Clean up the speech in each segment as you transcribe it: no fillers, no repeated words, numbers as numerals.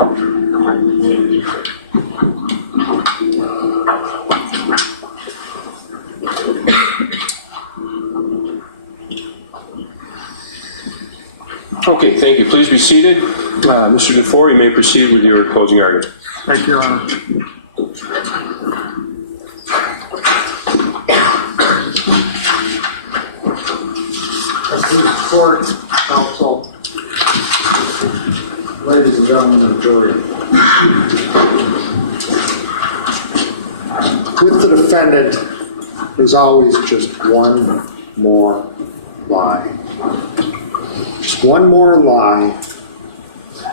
Okay, thank you. Please be seated. Mr. DeFore, you may proceed with your closing argument. Thank you, Your Honor. Court, counsel, ladies and gentlemen of the jury. With the defendant, there's always just one more lie. Just one more lie.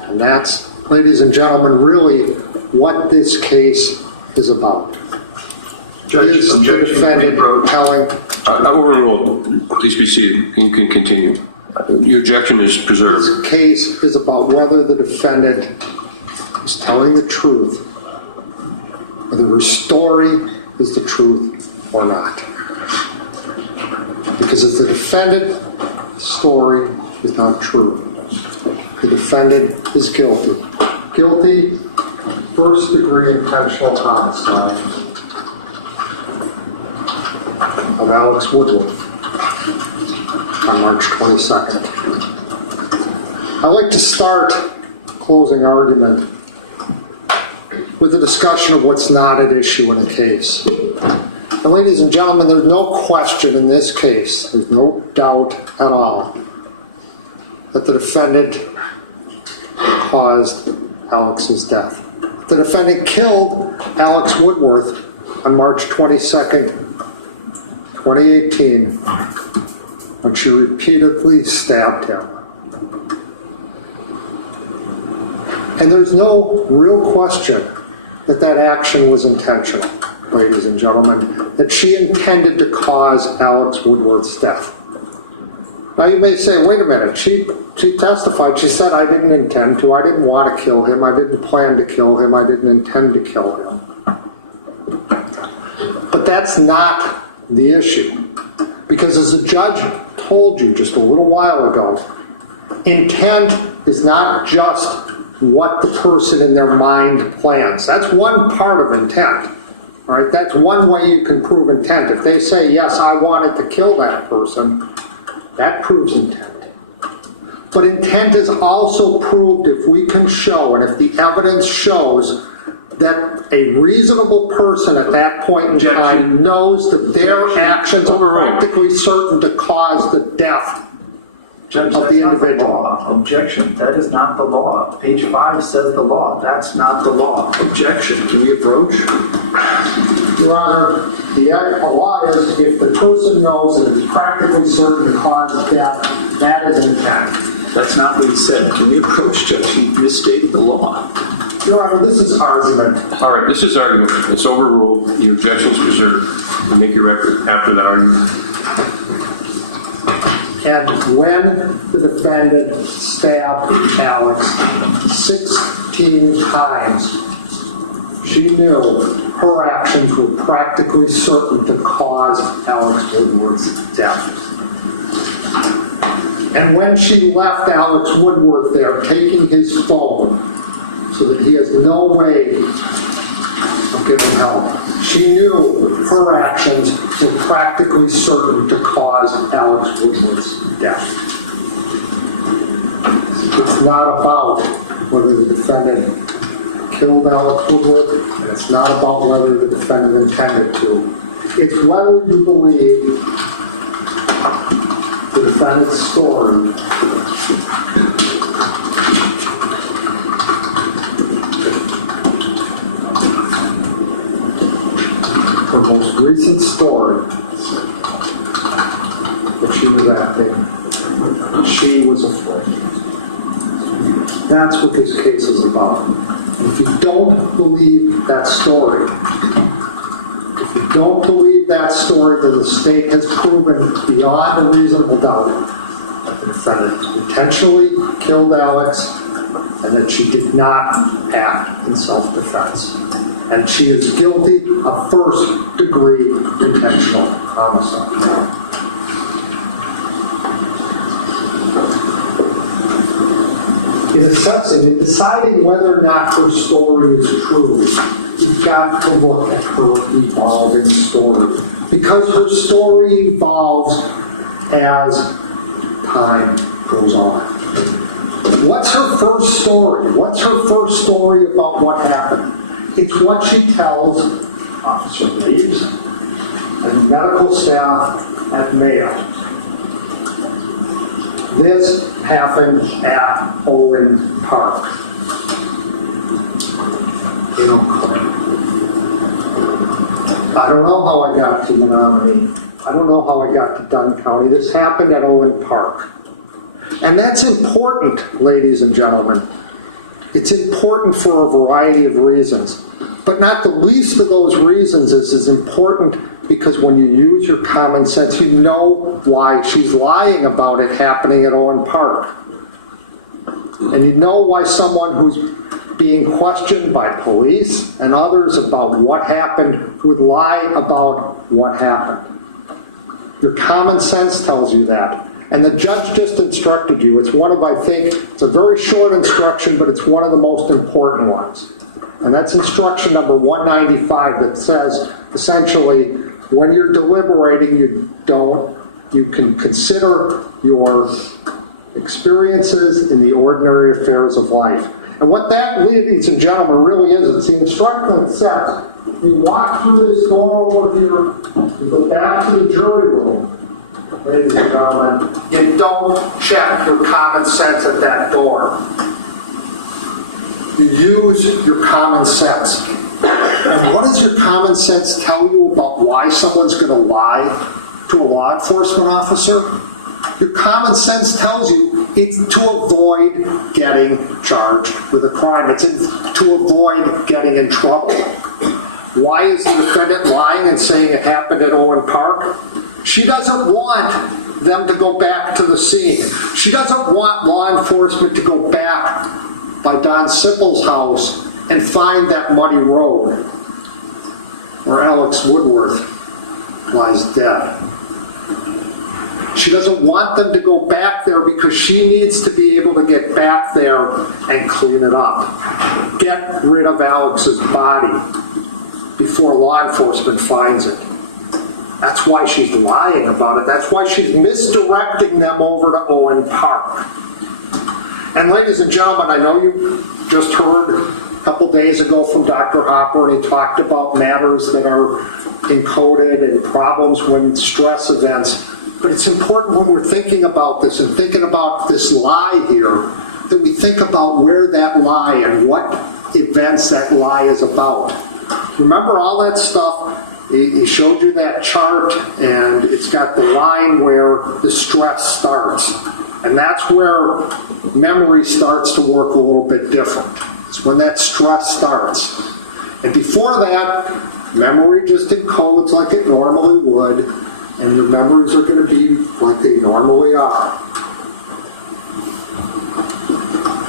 And that's, ladies and gentlemen, really what this case is about. Is the defendant telling... Overruled. Please be seated. You can continue. Your objection is preserved. This case is about whether the defendant is telling the truth, whether her story is the truth or not. Because if the defendant's story is not true, the defendant is guilty. Guilty, first-degree intentional homicide of Alex Woodworth on March 22nd. I'd like to start closing argument with a discussion of what's not at issue in the case. And ladies and gentlemen, there's no question in this case, there's no doubt at all, that the defendant caused Alex's death. The defendant killed Alex Woodworth on March 22nd, 2018, when she repeatedly stabbed him. And there's no real question that that action was intentional, ladies and gentlemen, that she intended to cause Alex Woodworth's death. Now you may say, wait a minute, she testified, she said, I didn't intend to, I didn't want to kill him, I didn't plan to kill him, I didn't intend to kill him. But that's not the issue. Because as the judge told you just a little while ago, intent is not just what the person in their mind plans. That's one part of intent. All right? That's one way you can prove intent. If they say, yes, I wanted to kill that person, that proves intent. But intent is also proved if we can show, and if the evidence shows, that a reasonable person at that point in time knows that their actions are practically certain to cause the death Judge, of the individual. Objection. That is not the law. Page 5 says the law. That's not the law. Objection. Can we approach? Your Honor, the law is if the person knows that it's practically certain to cause death, that is intent. That's not what he said. Can we approach, Judge? He misstated the law. Your Honor, this is argument. All right, this is argument. It's overruled. Your objection is preserved. You make your record after that argument. And when the defendant stabbed Alex 16 times, she knew her actions were practically certain to cause Alex Woodworth's death. And when she left Alex Woodworth there, taking his phone, so that he has no way of giving help, she knew her actions were practically certain to cause Alex Woodworth's death. It's not about whether the defendant killed Alex Woodworth, and it's not about whether the defendant intended to. It's whether you believe the defendant's story her most recent story that she was acting, she was afraid. That's what this case is about. If you don't believe that story, then the state has proven beyond a reasonable doubt that the defendant intentionally killed Alex and that she did not act in self-defense. And she is guilty of first-degree intentional homicide. in assessing and deciding whether or not her story is true, you've got to look at her evolving story. Because her story evolves as time goes on. What's her first story? What's her first story about what happened? It's what she tells Officer Reeves and medical staff at Mayo. This happened at Owen Park in Oakland. I don't know how I got to Menominee. I don't know how I got to Dunn County. This happened at Owen Park. And that's important, ladies and gentlemen. It's important for a variety of reasons. But not the least of those reasons is it's important because when you use your common sense, you know why she's lying about it happening at Owen Park. And you know why someone who's being questioned by police and others about what happened would lie about what happened. Your common sense tells you that. And the judge just instructed you. It's one of, I think, it's a very short instruction, but it's one of the most important ones. And that's instruction number 195 that says, essentially, when you're deliberating, you can consider your experiences in the ordinary affairs of life. And what that, ladies and gentlemen, really is, it's the instruction that says, you walk through this door over here, you go back to the jury room, ladies and gentlemen, you don't check your common sense at that door. You use your common sense. And what does your common sense tell you about why someone's going to lie to a law enforcement officer? Your common sense tells you it's to avoid getting charged with a crime. It's to avoid getting in trouble. Why is the defendant lying and saying it happened at Owen Park? She doesn't want them to go back to the scene. She doesn't want law enforcement to go back by Don Sippel's house and find that muddy road where Alex Woodworth lies dead. She doesn't want them to go back there because she needs to be able to get back there and clean it up. Get rid of Alex's body before law enforcement finds it. That's why she's lying about it. That's why she's misdirecting them over to Owen Park. And ladies and gentlemen, I know you just heard a couple days ago from Dr. Hopper, and he talked about matters that are encoded and problems when stress events. But it's important when we're thinking about this and thinking about this lie here, that we think about where that lie and what events that lie is about. Remember all that stuff? He showed you that chart, and it's got the line where the stress starts. And that's where memory starts to work a little bit different. It's when that stress starts. And before that, memory just encodes like it normally would, and your memories are going to be like they normally are.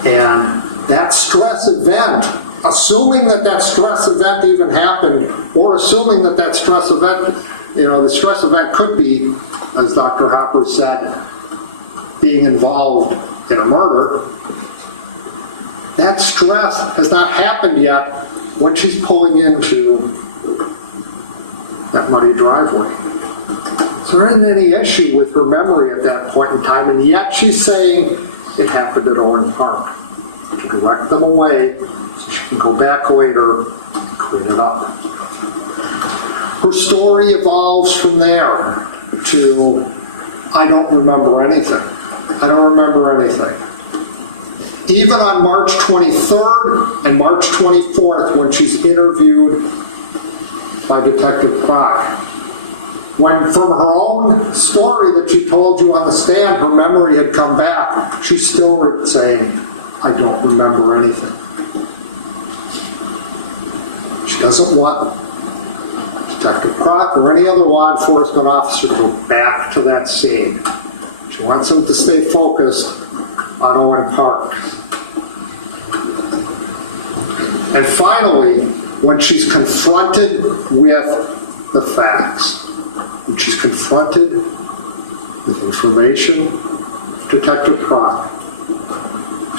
And that stress event, assuming that that stress event even happened, or assuming that that stress event, the stress event could be, as Dr. Hopper said, being involved in a murder, that stress has not happened yet when she's pulling into that muddy driveway. So there isn't any issue with her memory at that point in time, and yet she's saying it happened at Owen Park. To direct them away so she can go back later and clean it up. Her story evolves from there to, I don't remember anything. I don't remember anything. Even on March 23rd and March 24th, when she's interviewed by Detective Kroc, when from her own story that she told you on the stand, her memory had come back, she's still saying, I don't remember anything. She doesn't want Detective Kroc or any other law enforcement officer to go back to that scene. She wants them to stay focused on Owen Park. And finally, when she's confronted with the facts, when she's confronted with information, Detective Kroc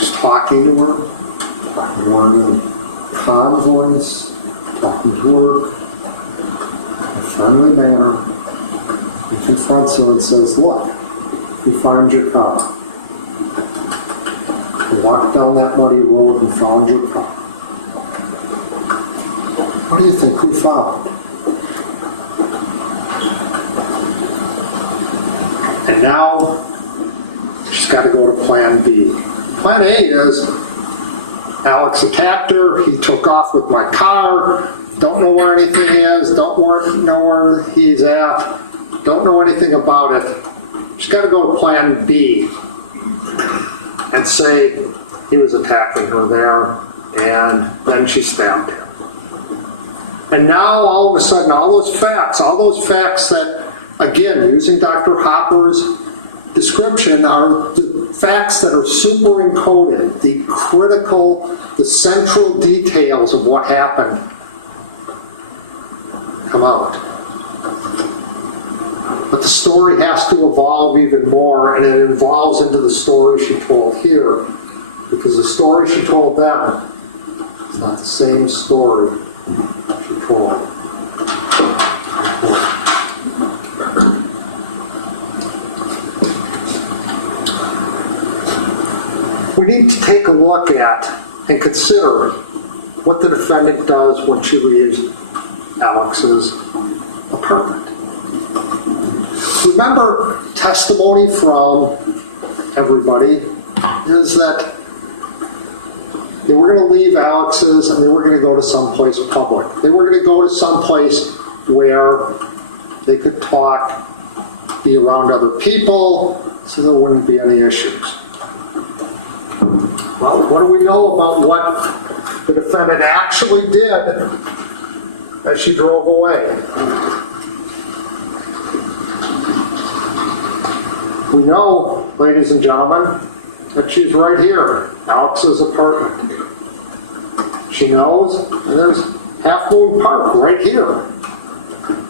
is talking to her in a calm voice, talking to her in a friendly manner, and confronts her and says, look, you found your car. You walked down that muddy road and found your car. What do you think? Who found? And now she's got to go to plan B. Plan A is Alex attacked her, he took off with my car, don't know where anything is, don't know where he's at, don't know anything about it. She's got to go to plan B and say he was attacking her there, and then she stabbed him. And now all of a sudden, all those facts that, again, using Dr. Hopper's description, are the facts that are superencoded, the critical, the central details of what happened come out. But the story has to evolve even more, and it evolves into the story she told here. Because the story she told them is not the same story she told. We need to take a look at and consider what the defendant does when she leaves Alex's apartment. Remember, testimony from everybody is that they were going to leave Alex's and they were going to go to someplace public. They were going to go to someplace where they could talk, be around other people, so there wouldn't be any issues. Well, what do we know about what the defendant actually did as she drove away? We know, ladies and gentlemen, that she's right here, Alex's apartment. She knows, and there's Half Moon Park right here.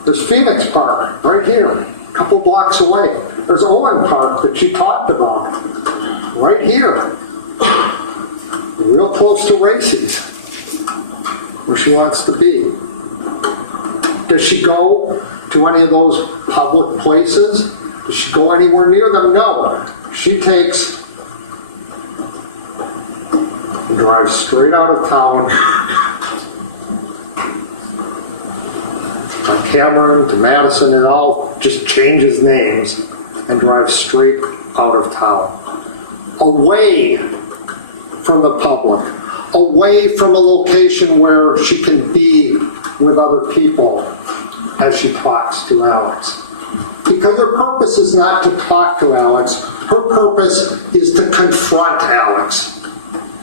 There's Phoenix Park right here, a couple blocks away. There's Owen Park that she talked about right here, real close to Racy's, where she wants to be. Does she go to any of those public places? Does she go anywhere near them? No. She takes and drives straight out of town from Cameron to Madison, and all just changes names and drives straight out of town. Away from the public. Away from a location where she can be with other people as she talks to Alex. Because her purpose is not to talk to Alex, her purpose is to confront Alex.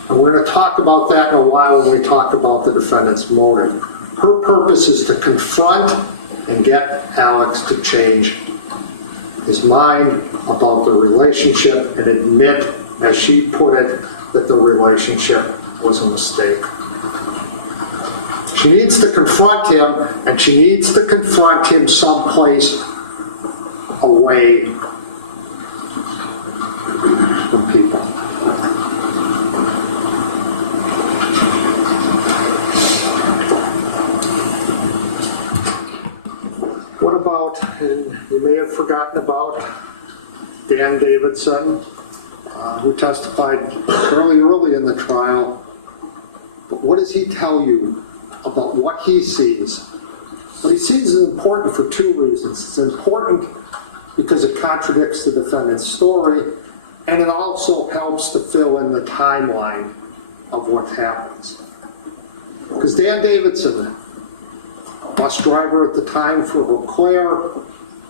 And we're going to talk about that in a while when we talk about the defendant's motive. Her purpose is to confront and get Alex to change his mind about the relationship and admit, as she put it, that the relationship was a mistake. She needs to confront him, and she needs to confront him someplace away from people. What about, and you may have forgotten about, Dan Davidson, who testified fairly early in the trial. But what does he tell you about what he sees? What he sees is important for two reasons. It's important because it contradicts the defendant's story, and it also helps to fill in the timeline of what happens. Because Dan Davidson, bus driver at the time for Beauclair,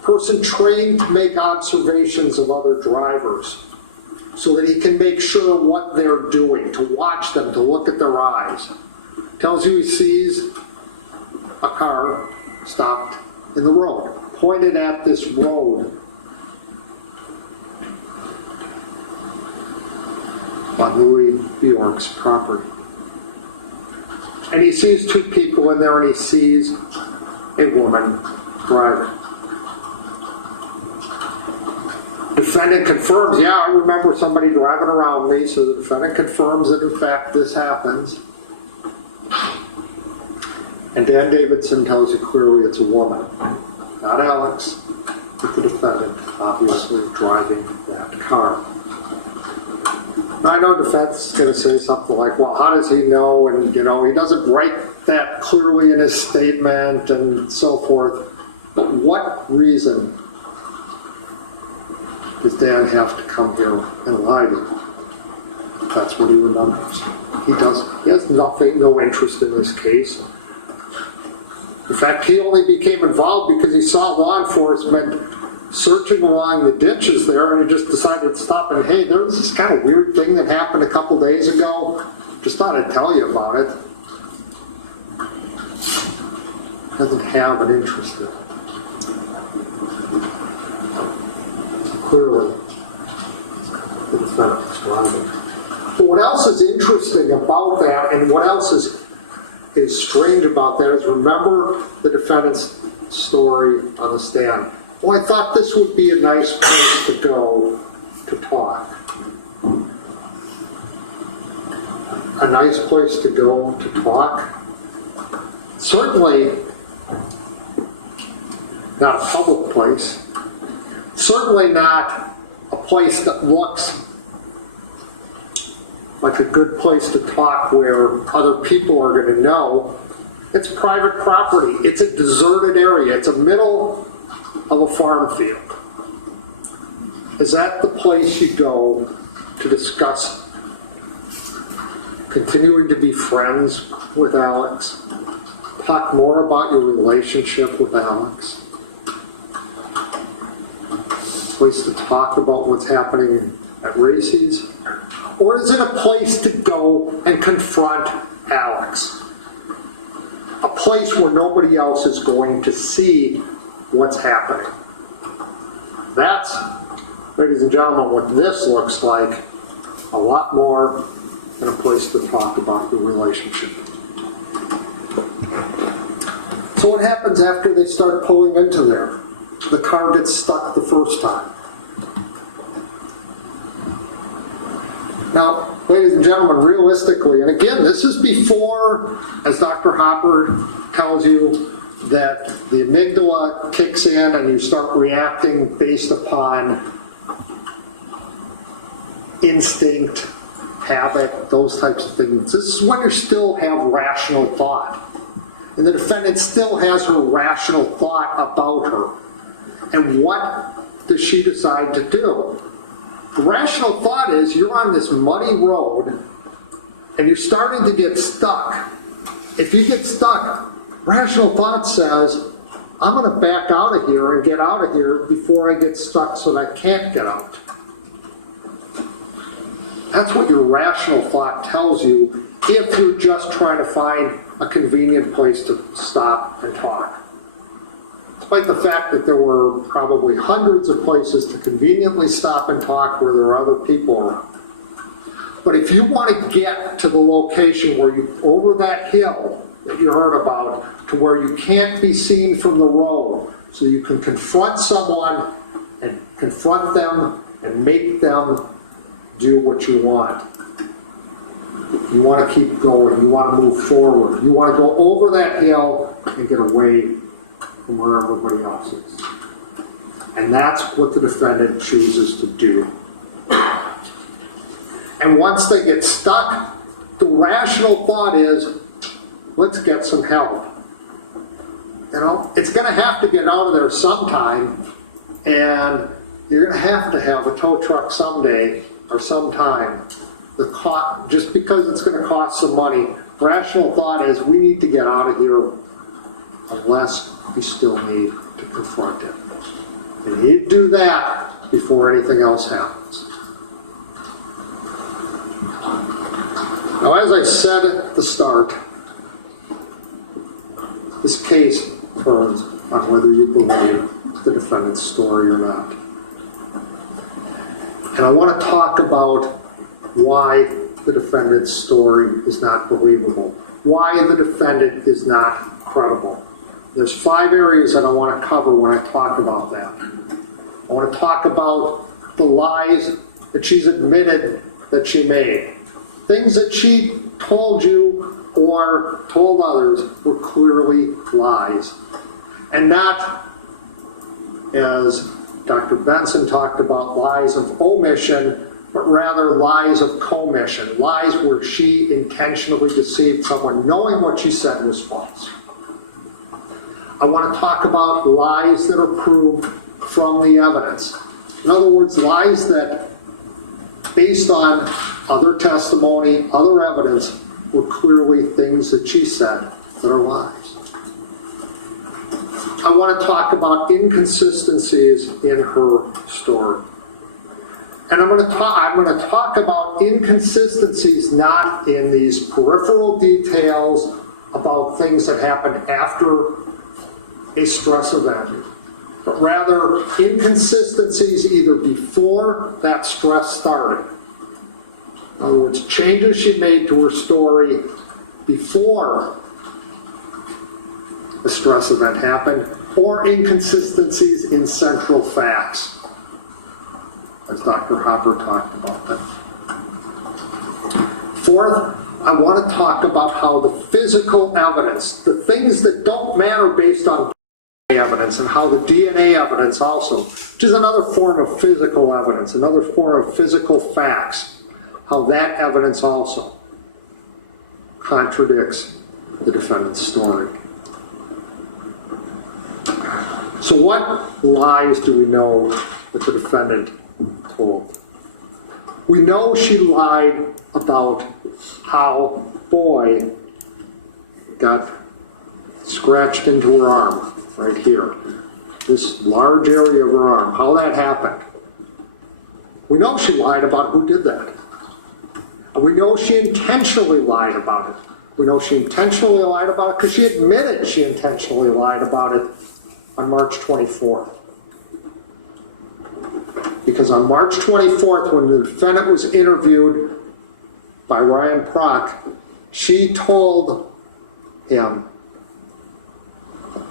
person trained to make observations of other drivers so that he can make sure what they're doing, to watch them, to look at their eyes. Tells you he sees a car stopped in the road, pointed at this road on Louis Bjork's property. And he sees two people in there, and he sees a woman driving. The defendant confirms, yeah, I remember somebody driving around me, so the defendant confirms that in fact this happens. And Dan Davidson tells you clearly it's a woman, not Alex, but the defendant, obviously driving that car. Now, I know defense is going to say something like, well, how does he know? And, he doesn't write that clearly in his statement and so forth. But what reason does Dan have to come here and lie to you? That's what he remembers. He has nothing, no interest in this case. In fact, he only became involved because he saw law enforcement searching along the ditches there, and he just decided to stop and, hey, there was this kind of weird thing that happened a couple days ago. Just thought I'd tell you about it. Doesn't have an interest in it. Clearly, the defendant was driving. But what else is interesting about that, and what else is strange about that, is remember the defendant's story on the stand. Well, I thought this would be a nice place to go to talk. A nice place to go to talk. Certainly not a public place. Certainly not a place that looks like a good place to talk where other people are going to know. It's private property. It's a deserted area. It's a middle of a farm field. Is that the place you go to discuss continuing to be friends with Alex? Talk more about your relationship with Alex? Place to talk about what's happening at Racy's? Or is it a place to go and confront Alex? A place where nobody else is going to see what's happening. That's, ladies and gentlemen, what this looks like. A lot more than a place to talk about your relationship. So what happens after they start pulling into there? The car gets stuck the first time. Now, ladies and gentlemen, realistically, and again, this is before, as Dr. Hopper tells you, that the amygdala kicks in and you start reacting based upon instinct, habit, those types of things. This is when you still have rational thought. And the defendant still has her rational thought about her. And what does she decide to do? The rational thought is you're on this muddy road and you're starting to get stuck. If you get stuck, rational thought says, I'm going to back out of here and get out of here before I get stuck so that I can't get out. That's what your rational thought tells you if you're just trying to find a convenient place to stop and talk. Despite the fact that there were probably hundreds of places to conveniently stop and talk where there are other people around. But if you want to get to the location where you, over that hill that you heard about, to where you can't be seen from the road, so you can confront someone and confront them and make them do what you want. You want to keep going, you want to move forward, you want to go over that hill and get away from where everybody else is. And that's what the defendant chooses to do. And once they get stuck, the rational thought is, let's get some help. It's going to have to get out of there sometime, and you're going to have a tow truck someday or sometime. Just because it's going to cost some money, rational thought is we need to get out of here unless we still need to confront him. And he'd do that before anything else happens. Now, as I said at the start, this case turns on whether you believe the defendant's story or not. And I want to talk about why the defendant's story is not believable, why the defendant is not credible. There's 5 areas that I want to cover when I talk about that. I want to talk about the lies that she's admitted that she made. Things that she told you or told others were clearly lies. And not, as Dr. Benson talked about, lies of omission, but rather lies of commission, lies where she intentionally deceived someone knowing what she said was false. I want to talk about lies that are proved from the evidence. In other words, lies that, based on other testimony, other evidence, were clearly things that she said that are lies. I want to talk about inconsistencies in her story. And I'm going to talk about inconsistencies not in these peripheral details about things that happened after a stress event, but rather inconsistencies either before that stress started. In other words, changes she made to her story before the stress event happened, or inconsistencies in central facts, as Dr. Hopper talked about them. Fourth, I want to talk about how the physical evidence, the things that don't matter based on evidence, and how the DNA evidence also, which is another form of physical evidence, another form of physical facts, how that evidence also contradicts the defendant's story. So what lies do we know that the defendant told? We know she lied about how Boy got scratched into her arm, right here. This large area of her arm, how that happened. We know she lied about who did that. And we know she intentionally lied about it. We know she intentionally lied about it because she admitted she intentionally lied about it on March 24th. Because on March 24th, when the defendant was interviewed by Ryan Prock, she told him,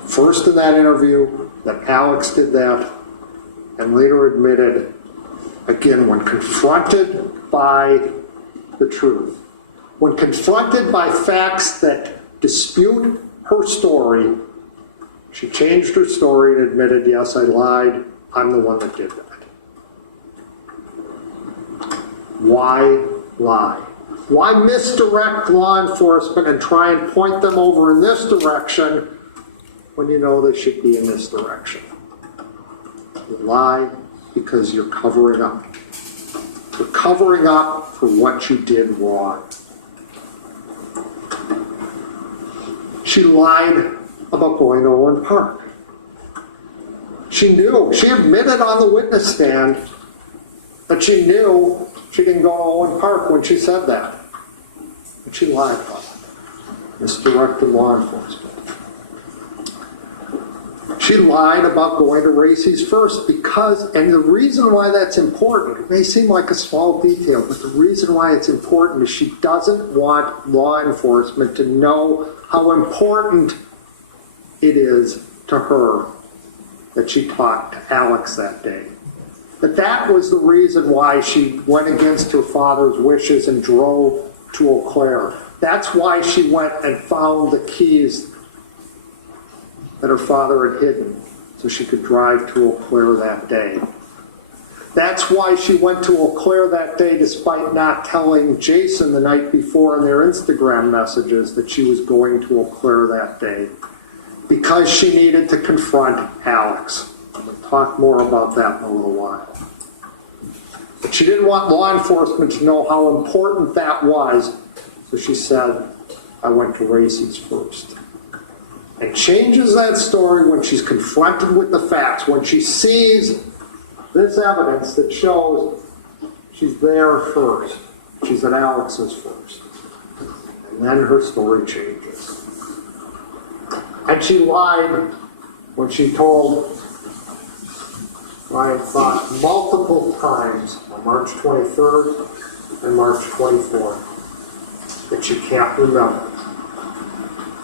first in that interview, that Alex did that, and later admitted, again, when confronted by the truth, when confronted by facts that dispute her story, she changed her story and admitted, yes, I lied, I'm the one that did that. Why lie? Why misdirect law enforcement and try and point them over in this direction when you know they should be in this direction? You lie because you're covering up. You're covering up for what you did wrong. She lied about going to Owen Park. She knew, she admitted on the witness stand that she knew she didn't go to Owen Park when she said that. But she lied about it. Misdirected law enforcement. She lied about going to Racy's first because, and the reason why that's important, it may seem like a small detail, but the reason why it's important is she doesn't want law enforcement to know how important it is to her that she talked to Alex that day. That was the reason why she went against her father's wishes and drove to Eau Claire. That's why she went and found the keys that her father had hidden so she could drive to Eau Claire that day. That's why she went to Eau Claire that day despite not telling Jason the night before in their Instagram messages that she was going to Eau Claire that day. Because she needed to confront Alex. We'll talk more about that in a little while. But she didn't want law enforcement to know how important that was, so she said, I went to Racy's first. And changes that story when she's confronted with the facts, when she sees this evidence that shows she's there first. She's at Alex's first. And then her story changes. And she lied when she told Ryan Fox multiple times on March 23rd and March 24th that she can't remember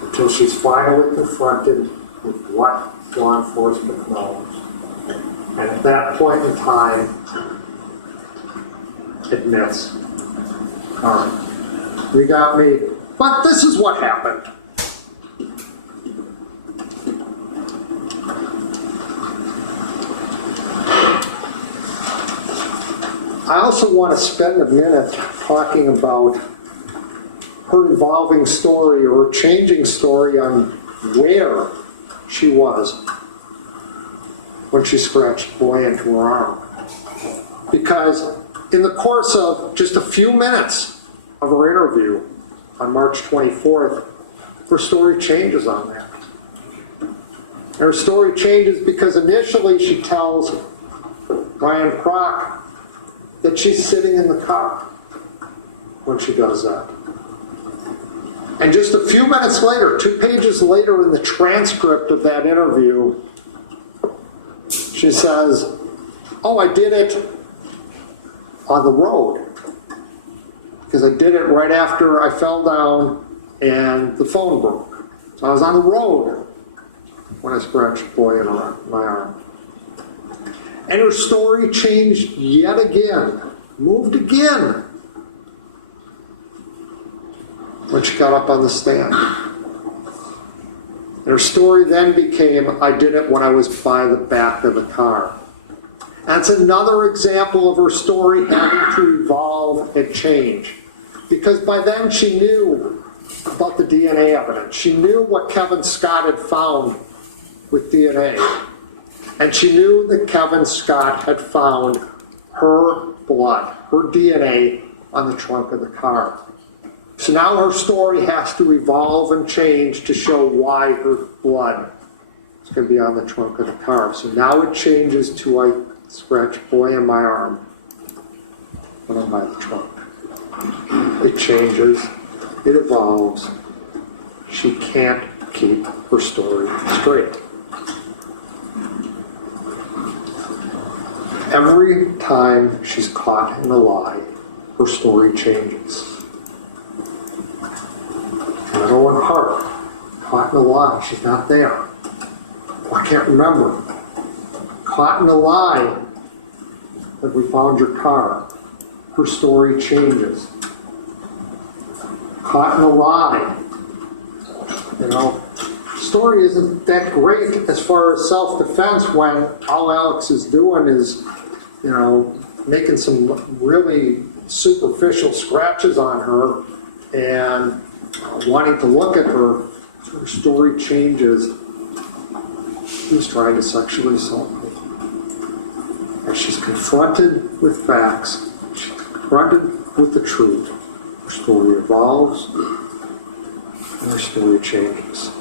until she's finally confronted with what law enforcement knows. And at that point in time, admits. All right, you got me. But this is what happened. I also want to spend a minute talking about her evolving story or changing story on where she was when she scratched the boy into her arm. Because in the course of just a few minutes of her interview on March 24th, her story changes on that. And her story changes because initially she tells Brian Kroc that she's sitting in the car when she does that. And just a few minutes later, 2 pages later in the transcript of that interview, she says, oh, I did it on the road. Because I did it right after I fell down and the phone broke. So I was on the road when I scratched the boy in my arm. And her story changed yet again, moved again, when she got up on the stand. And her story then became, I did it when I was by the back of the car. That's another example of her story having to evolve and change. Because by then she knew about the DNA evidence. She knew what Kevin Scott had found with DNA. And she knew that Kevin Scott had found her blood, her DNA, on the trunk of the car. So now her story has to evolve and change to show why her blood is going to be on the trunk of the car. So now it changes to I scratched a boy in my arm when I'm by the trunk. It changes, it evolves. She can't keep her story straight. Every time she's caught in a lie, her story changes. Another one part, caught in a lie, she's not there. I can't remember. Caught in a lie that we found your car, her story changes. Caught in a lie, story isn't that great as far as self-defense when all Alex is doing is, making some really superficial scratches on her and wanting to look at her. Her story changes. He was trying to sexually assault me. And she's confronted with facts. She's confronted with the truth. Her story evolves and her story changes.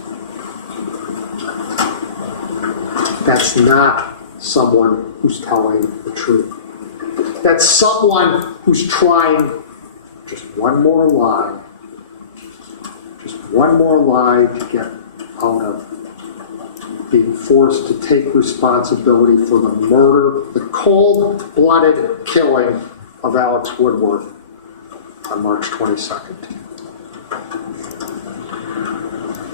That's not someone who's telling the truth. That's someone who's trying just one more lie. Just one more lie to get out of being forced to take responsibility for the murder, the cold-blooded killing of Alex Woodworth on March 22nd.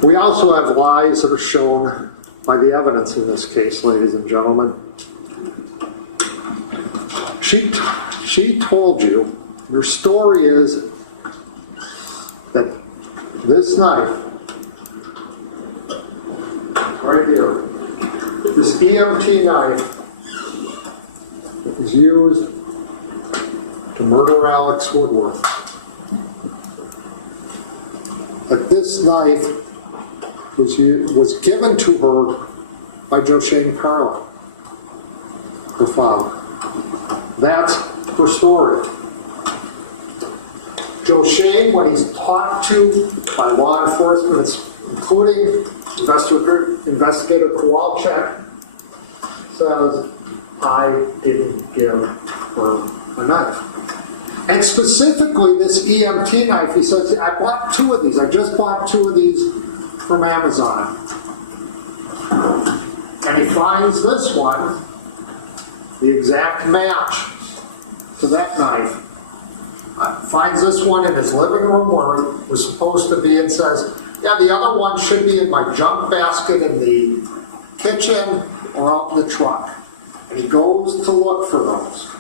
We also have lies that are shown by the evidence in this case, ladies and gentlemen. She told you, her story is that this knife, right here, this EMT knife is used to murder Alex Woodworth. That this knife was given to her by Joe Shane Carlin, her father. That's her story. Joe Shane, when he's talked to by law enforcement, including Investigator Kowalczyk, says, I didn't give her a knife. And specifically this EMT knife, he says, I bought 2 of these. I just bought 2 of these from Amazon. And he finds this one, the exact match to that knife. Finds this one in his living room where it was supposed to be and says, yeah, the other one should be in my junk basket in the kitchen or out in the truck. And he goes to look for those.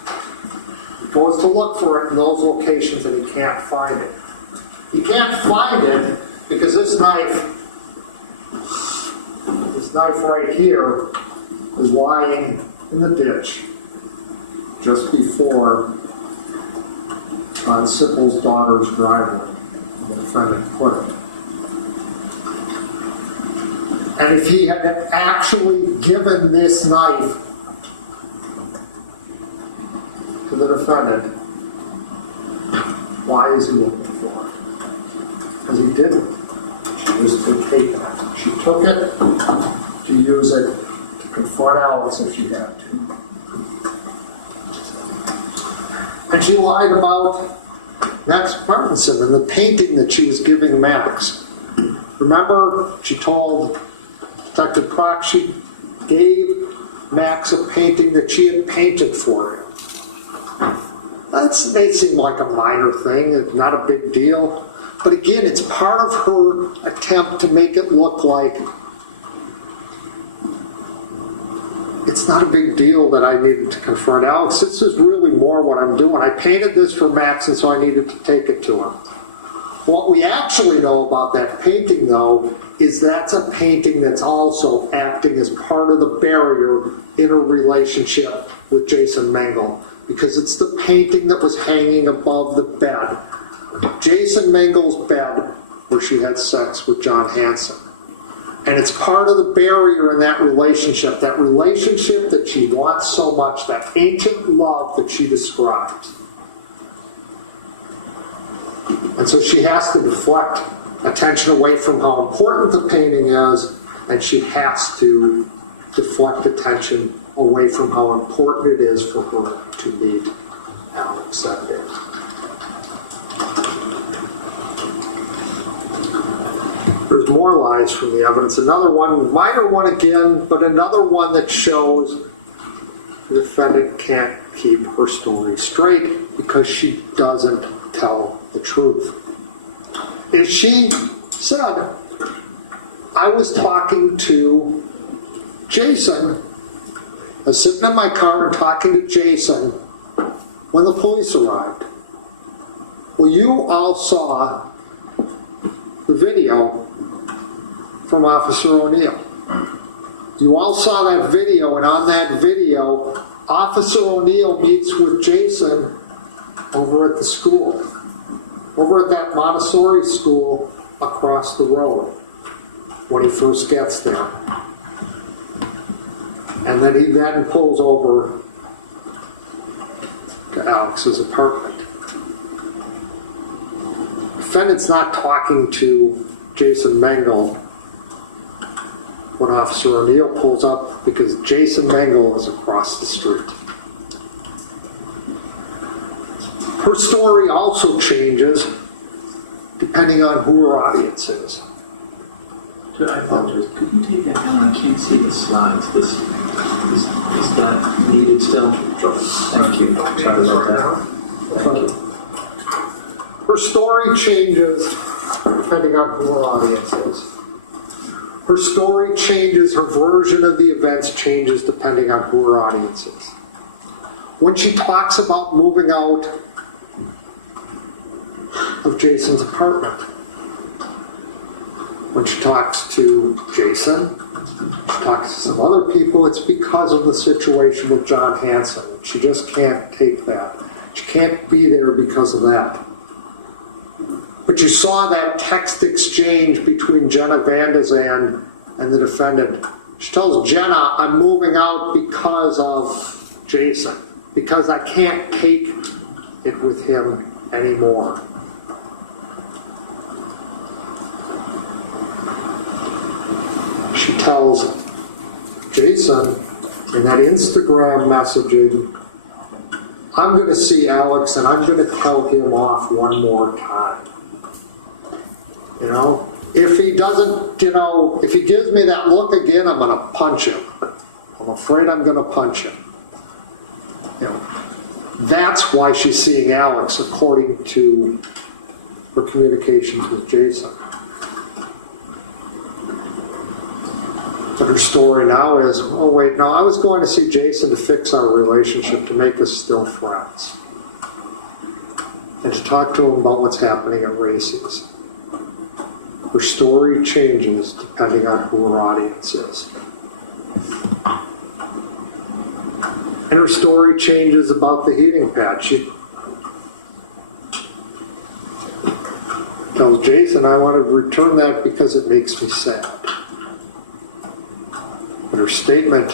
Goes to look for it in those locations and he can't find it. He can't find it because this knife right here is lying in the ditch just before Sippel's daughter's driveway. The defendant put it. And if he had actually given this knife to the defendant, why is he looking for it? Because he didn't. She was to take it. She took it to use it to confront Alex if she had to. And she lied about Max Parkinson and the painting that she was giving Max. Remember, she told Detective Kroc she gave Max a painting that she had painted for him. That may seem like a minor thing, it's not a big deal. But again, it's part of her attempt to make it look like it's not a big deal that I needed to confront Alex. This is really more what I'm doing. I painted this for Max, and so I needed to take it to him. What we actually know about that painting, though, is that's a painting that's also acting as part of the barrier in a relationship with Jason Mengel, because it's the painting that was hanging above the bed. Jason Mengel's bed where she had sex with John Hanson. And it's part of the barrier in that relationship that she wants so much, that ancient love that she describes. And so she has to deflect attention away from how important the painting is, and she has to deflect attention away from how important it is for her to meet Alex that day. There's more lies from the evidence. Another one, minor one again, but another one that shows the defendant can't keep her story straight because she doesn't tell the truth. If she said, I was talking to Jason, I was sitting in my car and talking to Jason when the police arrived. Well, you all saw the video from Officer O'Neill. You all saw that video, and on that video, Officer O'Neill meets with Jason over at the school, over at that Montessori school across the road when he first gets there. And then he then pulls over to Alex's apartment. The defendant's not talking to Jason Mengel when Officer O'Neill pulls up because Jason Mengel is across the street. Her story also changes depending on who her audience is. I apologize. Could you take that down? I can't see the slides. Is that needed still? Thank you. Sorry about that. Thank you. Her story changes depending on who her audience is. Her story changes, her version of the events changes depending on who her audience is. When she talks about moving out of Jason's apartment, when she talks to Jason, she talks to some other people, it's because of the situation with John Hanson. She just can't take that. She can't be there because of that. But you saw that text exchange between Jenna Van de Zan and the defendant. She tells Jenna, I'm moving out because of Jason, because I can't take it with him anymore. She tells Jason in that Instagram messaging, I'm going to see Alex and I'm going to tell him off one more time. You know, if he doesn't, if he gives me that look again, I'm going to punch him. I'm afraid I'm going to punch him. That's why she's seeing Alex, according to her communications with Jason. But her story now is, oh wait, no, I was going to see Jason to fix our relationship, to make us still friends. and to talk to him about what's happening at races. Her story changes depending on who her audience is. And her story changes about the heating pad. She tells Jason, I want to return that because it makes me sad. But her statement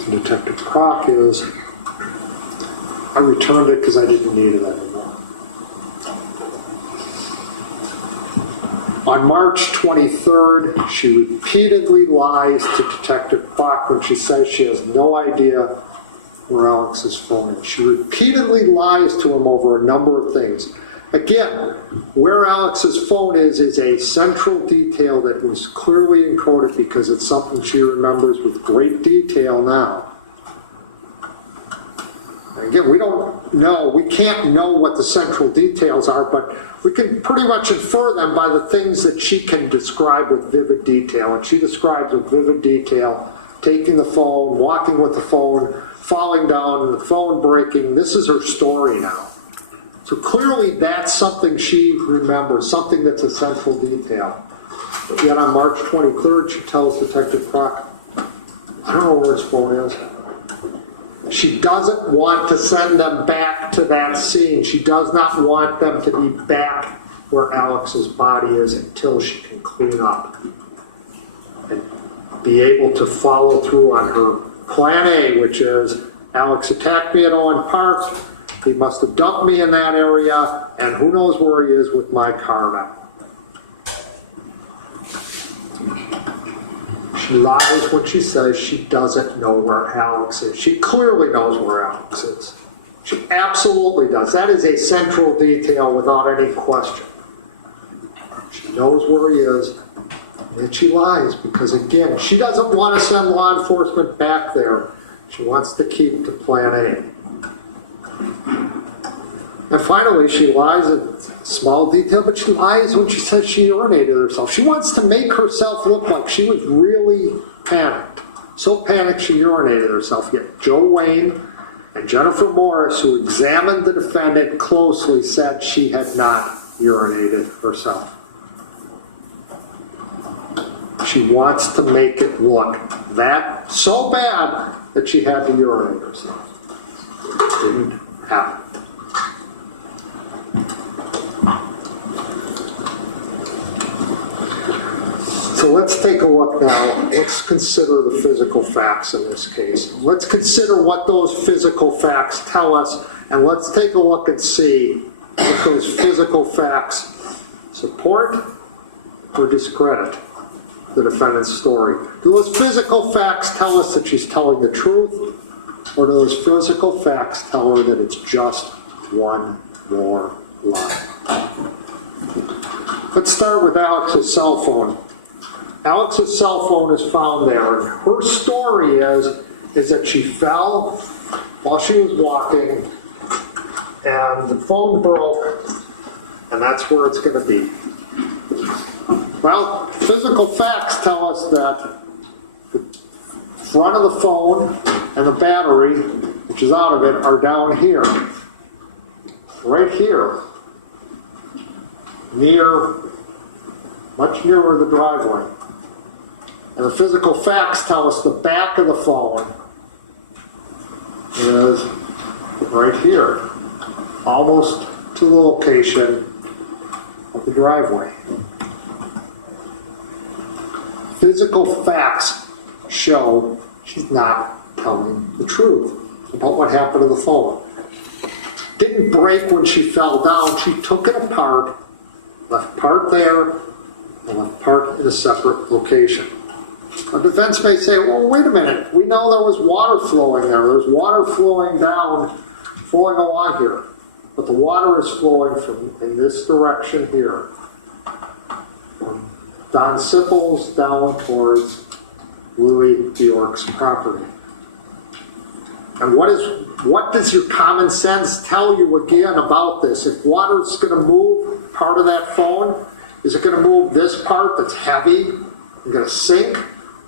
to Detective Kroc is, I returned it because I didn't need it anymore. On March 23rd, she repeatedly lies to Detective Kroc when she says she has no idea where Alex's phone is. She repeatedly lies to him over a number of things. Again, where Alex's phone is a central detail that was clearly encoded because it's something she remembers with great detail now. Again, we don't know, we can't know what the central details are, but we can pretty much infer them by the things that she can describe with vivid detail. And she describes with vivid detail taking the phone, walking with the phone, falling down, the phone breaking. This is her story now. So clearly that's something she remembers, something that's a central detail. But yet on March 23rd, she tells Detective Kroc, I don't know where his phone is. She doesn't want to send them back to that scene. She does not want them to be back where Alex's body is until she can clean up and be able to follow through on her plan A, which is Alex attacked me at Owen Park. He must have dumped me in that area, and who knows where he is with my car now. She lies when she says she doesn't know where Alex is. She clearly knows where Alex is. She absolutely does. That is a central detail without any question. She knows where he is, and she lies because, again, she doesn't want to send law enforcement back there. She wants to keep to plan A. And finally, she lies in small detail, but she lies when she says she urinated herself. She wants to make herself look like she was really panicked. So panicked she urinated herself. Yet Joe Wayne and Jennifer Morris, who examined the defendant closely, said she had not urinated herself. She wants to make it look that so bad that she had to urinate herself. It didn't happen. So let's take a look now. Let's consider the physical facts in this case. Let's consider what those physical facts tell us, and let's take a look and see if those physical facts support or discredit the defendant's story. Do those physical facts tell us that she's telling the truth, or do those physical facts tell her that it's just one more lie? Let's start with Alex's cell phone. Alex's cell phone is found there, and her story is that she fell while she was walking, and the phone broke, and that's where it's going to be. Well, physical facts tell us that the front of the phone and the battery, which is out of it, are down here. Right here. Much nearer the driveway. And the physical facts tell us the back of the phone is right here, almost to the location of the driveway. Physical facts show she's not telling the truth about what happened to the phone. Didn't break when she fell down. She took it apart, left part there, and left part in a separate location. A defense may say, well, wait a minute. We know there was water flowing there. There's water flowing down, flowing along here. But the water is flowing from in this direction here. From Don Sipples down towards Louis Bjork's property. And what does your common sense tell you again about this? If water's going to move part of that phone, is it going to move this part that's heavy and going to sink?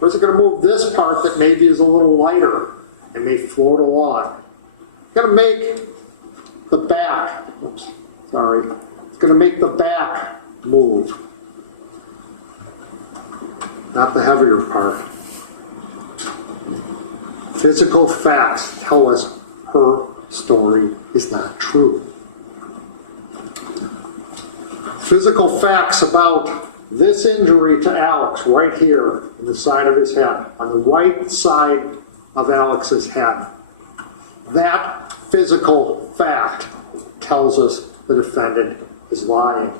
Or is it going to move this part that maybe is a little lighter and may float along? You've got to make the back, oops, sorry, it's going to make the back move, not the heavier part. Physical facts tell us her story is not true. Physical facts about this injury to Alex right here in the side of his head, on the right side of Alex's head. That physical fact tells us the defendant is lying,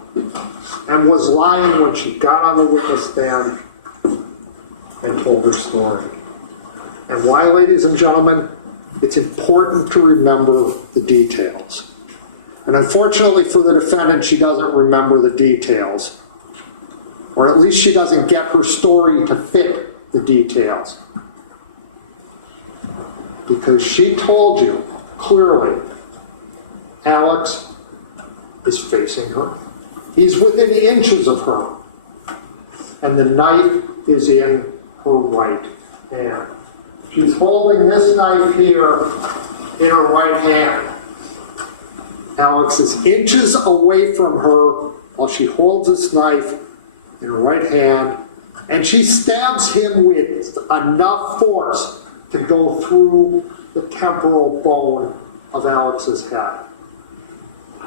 and was lying when she got on the witness stand and told her story. And why, ladies and gentlemen, it's important to remember the details. And unfortunately for the defendant, she doesn't remember the details. Or at least she doesn't get her story to fit the details. Because she told you clearly, Alex is facing her. He's within inches of her. And the knife is in her right hand. She's holding this knife here in her right hand. Alex is inches away from her while she holds this knife in her right hand, and she stabs him with enough force to go through the temporal bone of Alex's head.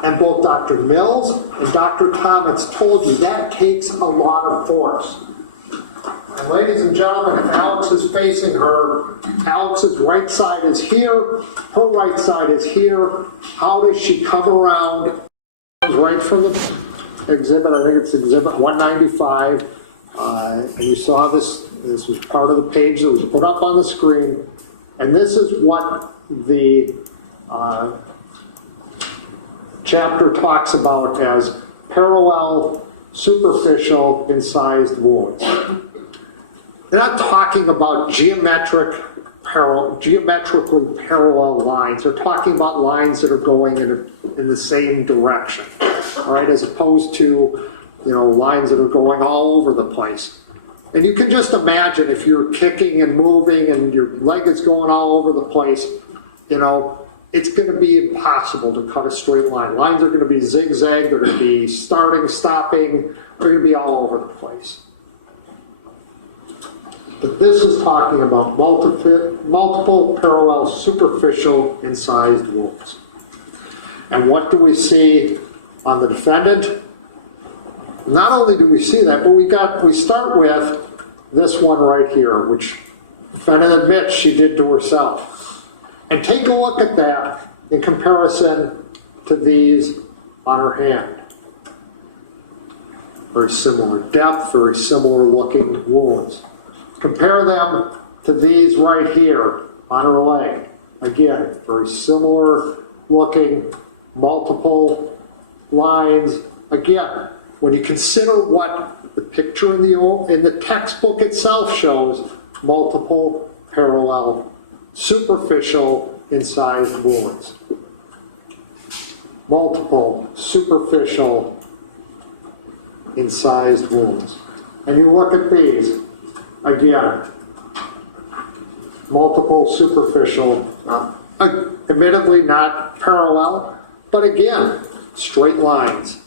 And both Dr. Mills and Dr. Thomas told you that takes a lot of force. And ladies and gentlemen, if Alex is facing her, Alex's right side is here, her right side is here. How does she come around? Right from the exhibit, I think it's exhibit 195. And you saw this was part of the page that was put up on the screen. And this is what the chapter talks about as parallel, superficial, incised wounds. They're not talking about geometrically parallel lines. They're talking about lines that are going in the same direction, all right, as opposed to, lines that are going all over the place. And you can just imagine if you're kicking and moving and your leg is going all over the place, it's going to be impossible to cut a straight line. Lines are going to be zigzag, they're going to be starting, stopping, they're going to be all over the place. But this is talking about multiple parallel superficial incised wounds. And what do we see on the defendant? Not only do we see that, but we start with this one right here, which the defendant admits she did to herself. And take a look at that in comparison to these on her hand. Very similar depth, very similar looking wounds. Compare them to these right here on her leg. Again, very similar looking, multiple lines. Again, when you consider what the picture in the textbook itself shows, multiple parallel, superficial, incised wounds. Multiple, superficial, incised wounds. And you look at these. Again, multiple superficial, admittedly not parallel, but again, straight lines.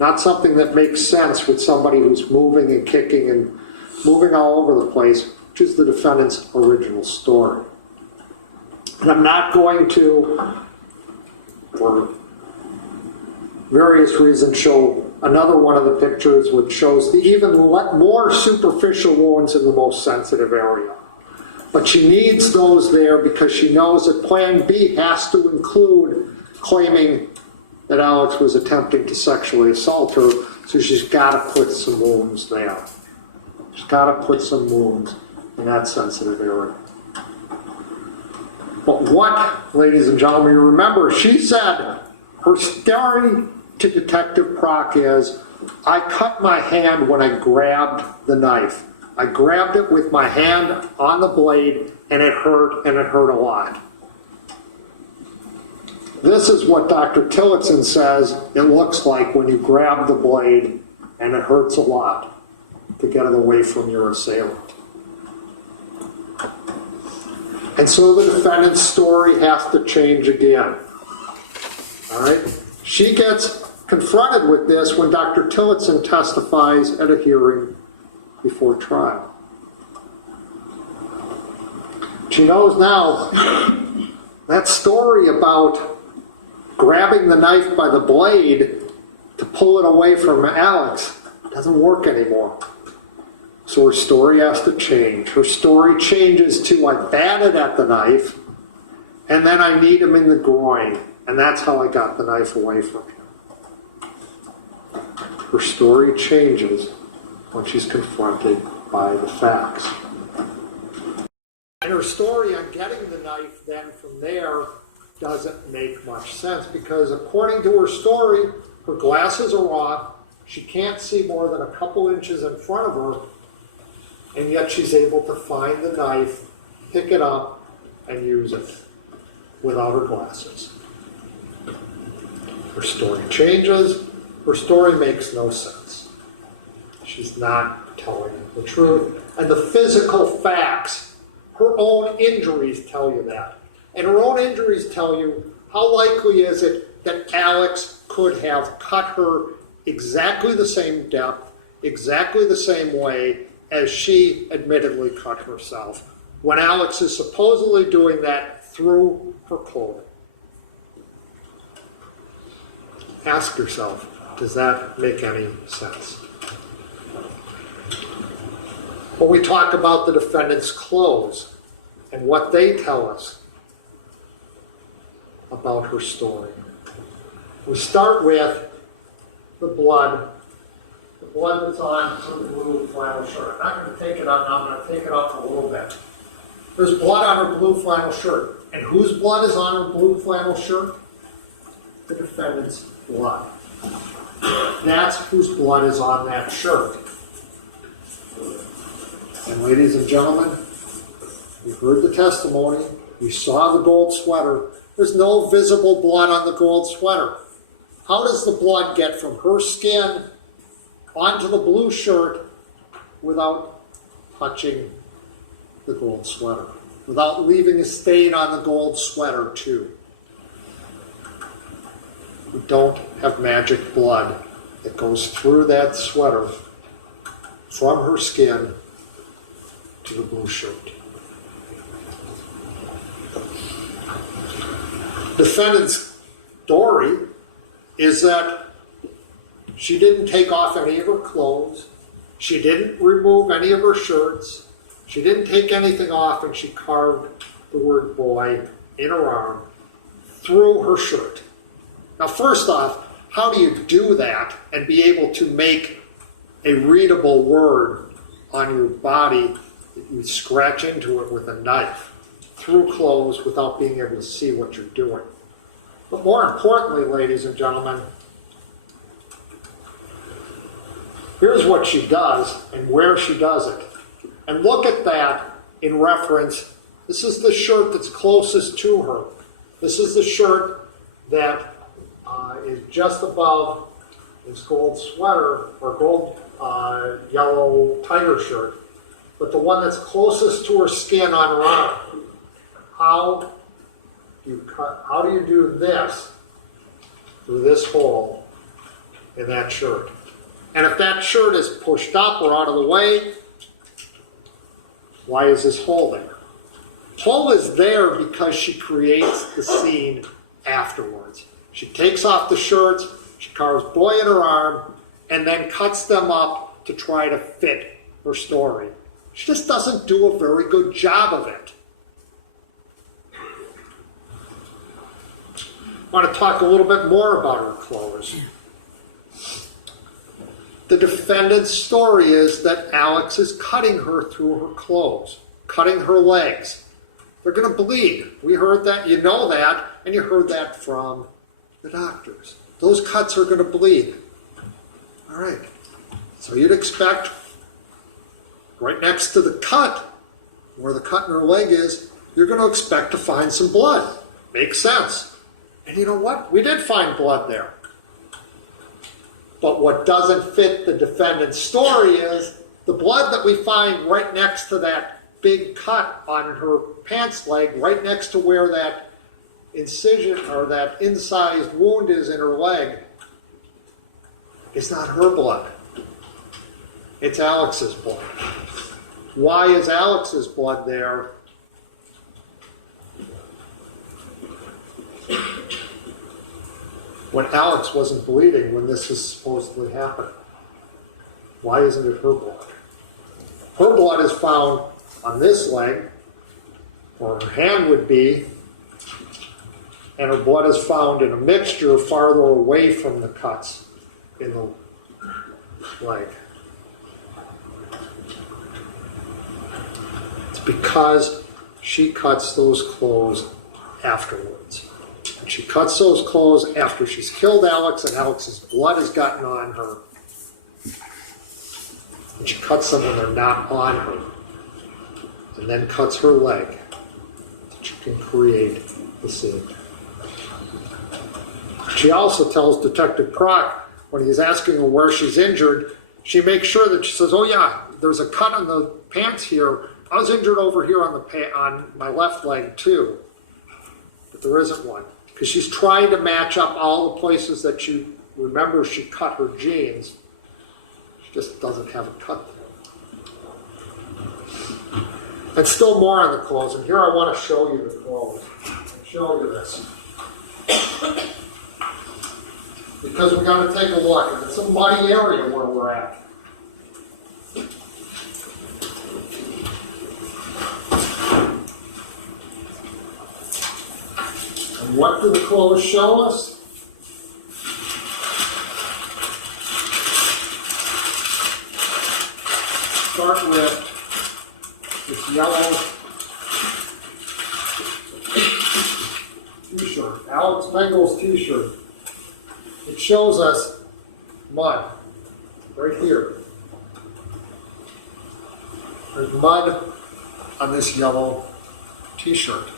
Not something that makes sense with somebody who's moving and kicking and moving all over the place, which is the defendant's original story. And I'm not going to, for various reasons, show another one of the pictures which shows the even more superficial wounds in the most sensitive area. But she needs those there because she knows that Plan B has to include claiming that Alex was attempting to sexually assault her, so she's got to put some wounds there. She's got to put some wounds in that sensitive area. But what, ladies and gentlemen, you remember, she said her story to Detective Prock is, I cut my hand when I grabbed the knife. I grabbed it with my hand on the blade, and it hurt a lot. This is what Dr. Tillotson says it looks like when you grab the blade, and it hurts a lot to get it away from your assailant. And so the defendant's story has to change again. All right? She gets confronted with this when Dr. Tillotson testifies at a hearing before trial. She knows now that story about grabbing the knife by the blade to pull it away from Alex doesn't work anymore. So her story has to change. Her story changes to, I batted at the knife, and then I kneed him in the groin, and that's how I got the knife away from him. Her story changes when she's confronted by the facts. And her story on getting the knife then from there doesn't make much sense, because according to her story, her glasses are off, she can't see more than a couple inches in front of her, and yet she's able to find the knife, pick it up, and use it without her glasses. Her story changes. Her story makes no sense. She's not telling the truth. And the physical facts, her own injuries tell you that. And her own injuries tell you how likely is it that Alex could have cut her exactly the same depth, exactly the same way as she admittedly cut herself, when Alex is supposedly doing that through her clothing. Ask yourself, does that make any sense? When we talk about the defendant's clothes and what they tell us about her story, we start with the blood that's on her blue flannel shirt. I'm not going to take it up, I'm going to take it off a little bit. There's blood on her blue flannel shirt. And whose blood is on her blue flannel shirt? The defendant's blood. That's whose blood is on that shirt. And ladies and gentlemen, you heard the testimony, you saw the gold sweater. There's no visible blood on the gold sweater. How does the blood get from her skin onto the blue shirt without touching the gold sweater, without leaving a stain on the gold sweater too? We don't have magic blood that goes through that sweater from her skin to the blue shirt. Defendant's story is that she didn't take off any of her clothes, she didn't remove any of her shirts, she didn't take anything off, and she carved the word boy in her arm through her shirt. Now, first off, how do you do that and be able to make a readable word on your body that you scratch into it with a knife through clothes without being able to see what you're doing? But more importantly, ladies and gentlemen, here's what she does and where she does it. And look at that in reference. This is the shirt that's closest to her. This is the shirt that is just above this gold sweater or gold yellow tiger shirt. But the one that's closest to her skin on her arm. How do you do this through this hole in that shirt? And if that shirt is pushed up or out of the way, why is this hole there? Hole is there because she creates the scene afterwards. She takes off the shirts, she carves boy in her arm, and then cuts them up to try to fit her story. She just doesn't do a very good job of it. I want to talk a little bit more about her clothes. The defendant's story is that Alex is cutting her through her clothes, cutting her legs. They're going to bleed. We heard that, you know that, and you heard that from the doctors. Those cuts are going to bleed. All right. So you'd expect right next to the cut, where the cut in her leg is, you're going to expect to find some blood. Makes sense. And you know what? We did find blood there. But what doesn't fit the defendant's story is the blood that we find right next to that big cut on her pants leg, right next to where that incision or that incised wound is in her leg, it's not her blood. It's Alex's blood. Why is Alex's blood there? When Alex wasn't bleeding when this is supposedly happening. Why isn't it her blood? Her blood is found on this leg, or her hand would be, and her blood is found in a mixture farther away from the cuts in the leg. It's because she cuts those clothes afterwards. And she cuts those clothes after she's killed Alex and Alex's blood has gotten on her. And she cuts them when they're not on her. And then cuts her leg so she can create the scene. She also tells Detective Kroc, when he's asking her where she's injured, she makes sure that she says, oh yeah, there's a cut on the pants here. I was injured over here on my left leg too. But there isn't one. Because she's trying to match up all the places that she remembers she cut her jeans. She just doesn't have a cut there. And still more on the clothes. And here I want to show you the clothes. I'll show you this. Because we're going to take a look. It's a muddy area where we're at. And what do the clothes show us? Start with this yellow t-shirt, Alex Bengal's t-shirt. It shows us mud right here. There's mud on this yellow t-shirt.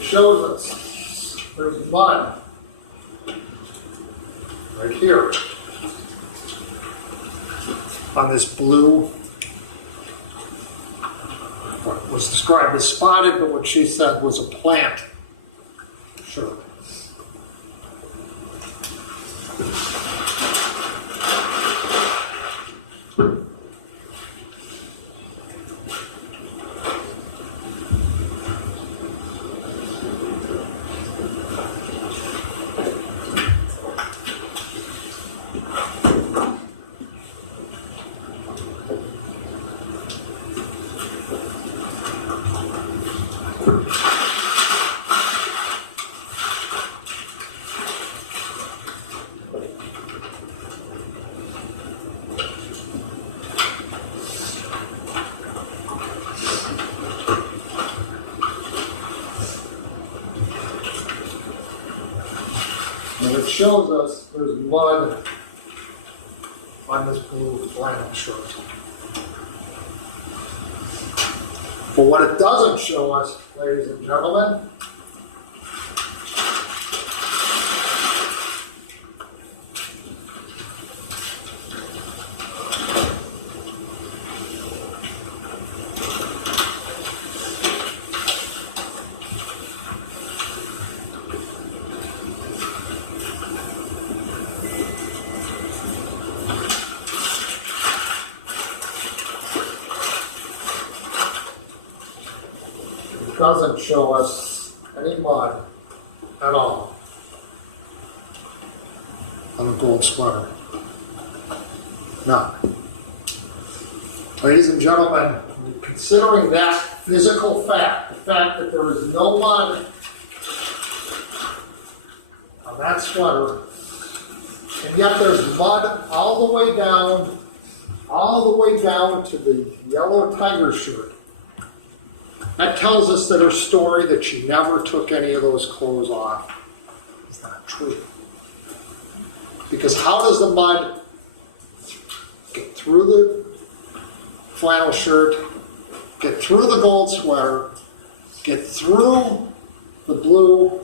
Shows us there's mud right here on this blue, what was described as spotted, but what she said was a plant shirt. And it shows us there's mud on this blue flannel shirt. But what it doesn't show us, ladies and gentlemen, doesn't show us any mud at all on the gold sweater. None. Ladies and gentlemen, considering that physical fact, fact that there is no mud on that sweater, and yet there's mud all the way down to the yellow tiger shirt. That tells us that her story that she never took any of those clothes off is not true. Because how does the mud get through the flannel shirt, get through the gold sweater, get through the blue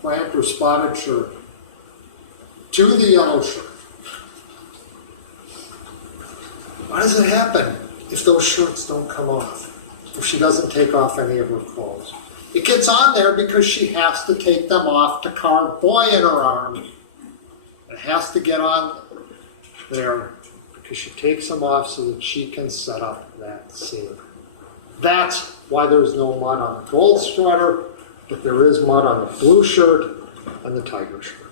plant or spotted shirt, to the yellow shirt? Why does it happen if those shirts don't come off? If she doesn't take off any of her clothes? It gets on there because she has to take them off to carve boy in her arm. It has to get on there because she takes them off so that she can set up that scene. That's why there's no mud on the gold sweater, but there is mud on the blue shirt and the tiger shirt.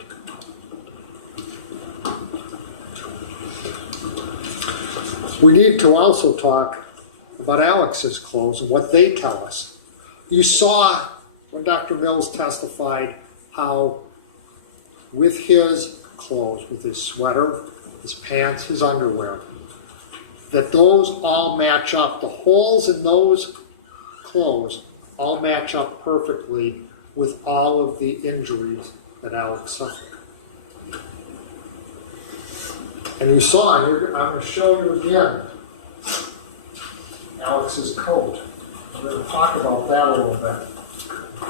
We need to also talk about Alex's clothes and what they tell us. You saw when Dr. Mills testified how with his clothes, with his sweater, his pants, his underwear, that those all match up. The holes in those clothes all match up perfectly with all of the injuries that Alex suffered. And you saw, and I'm going to show you again, Alex's coat. I'm going to talk about that a little bit.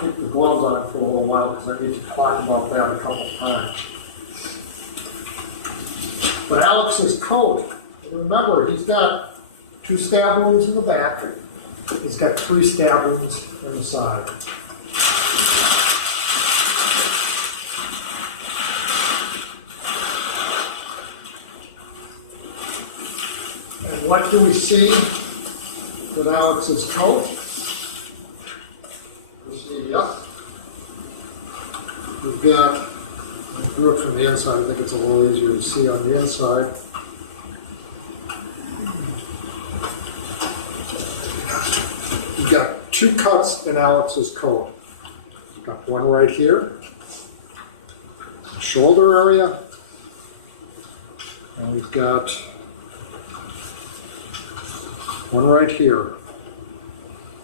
Keep the gloves on for a little while because I need to talk about that a couple times. But Alex's coat, remember, he's got 2 stab wounds in the back. He's got 3 stab wounds in the side. And what do we see with Alex's coat? We see, yep. We've got, I drew it from the inside, I think it's a little easier to see on the inside. We've got 2 cuts in Alex's coat. We've got one right here, shoulder area, and we've got one right here,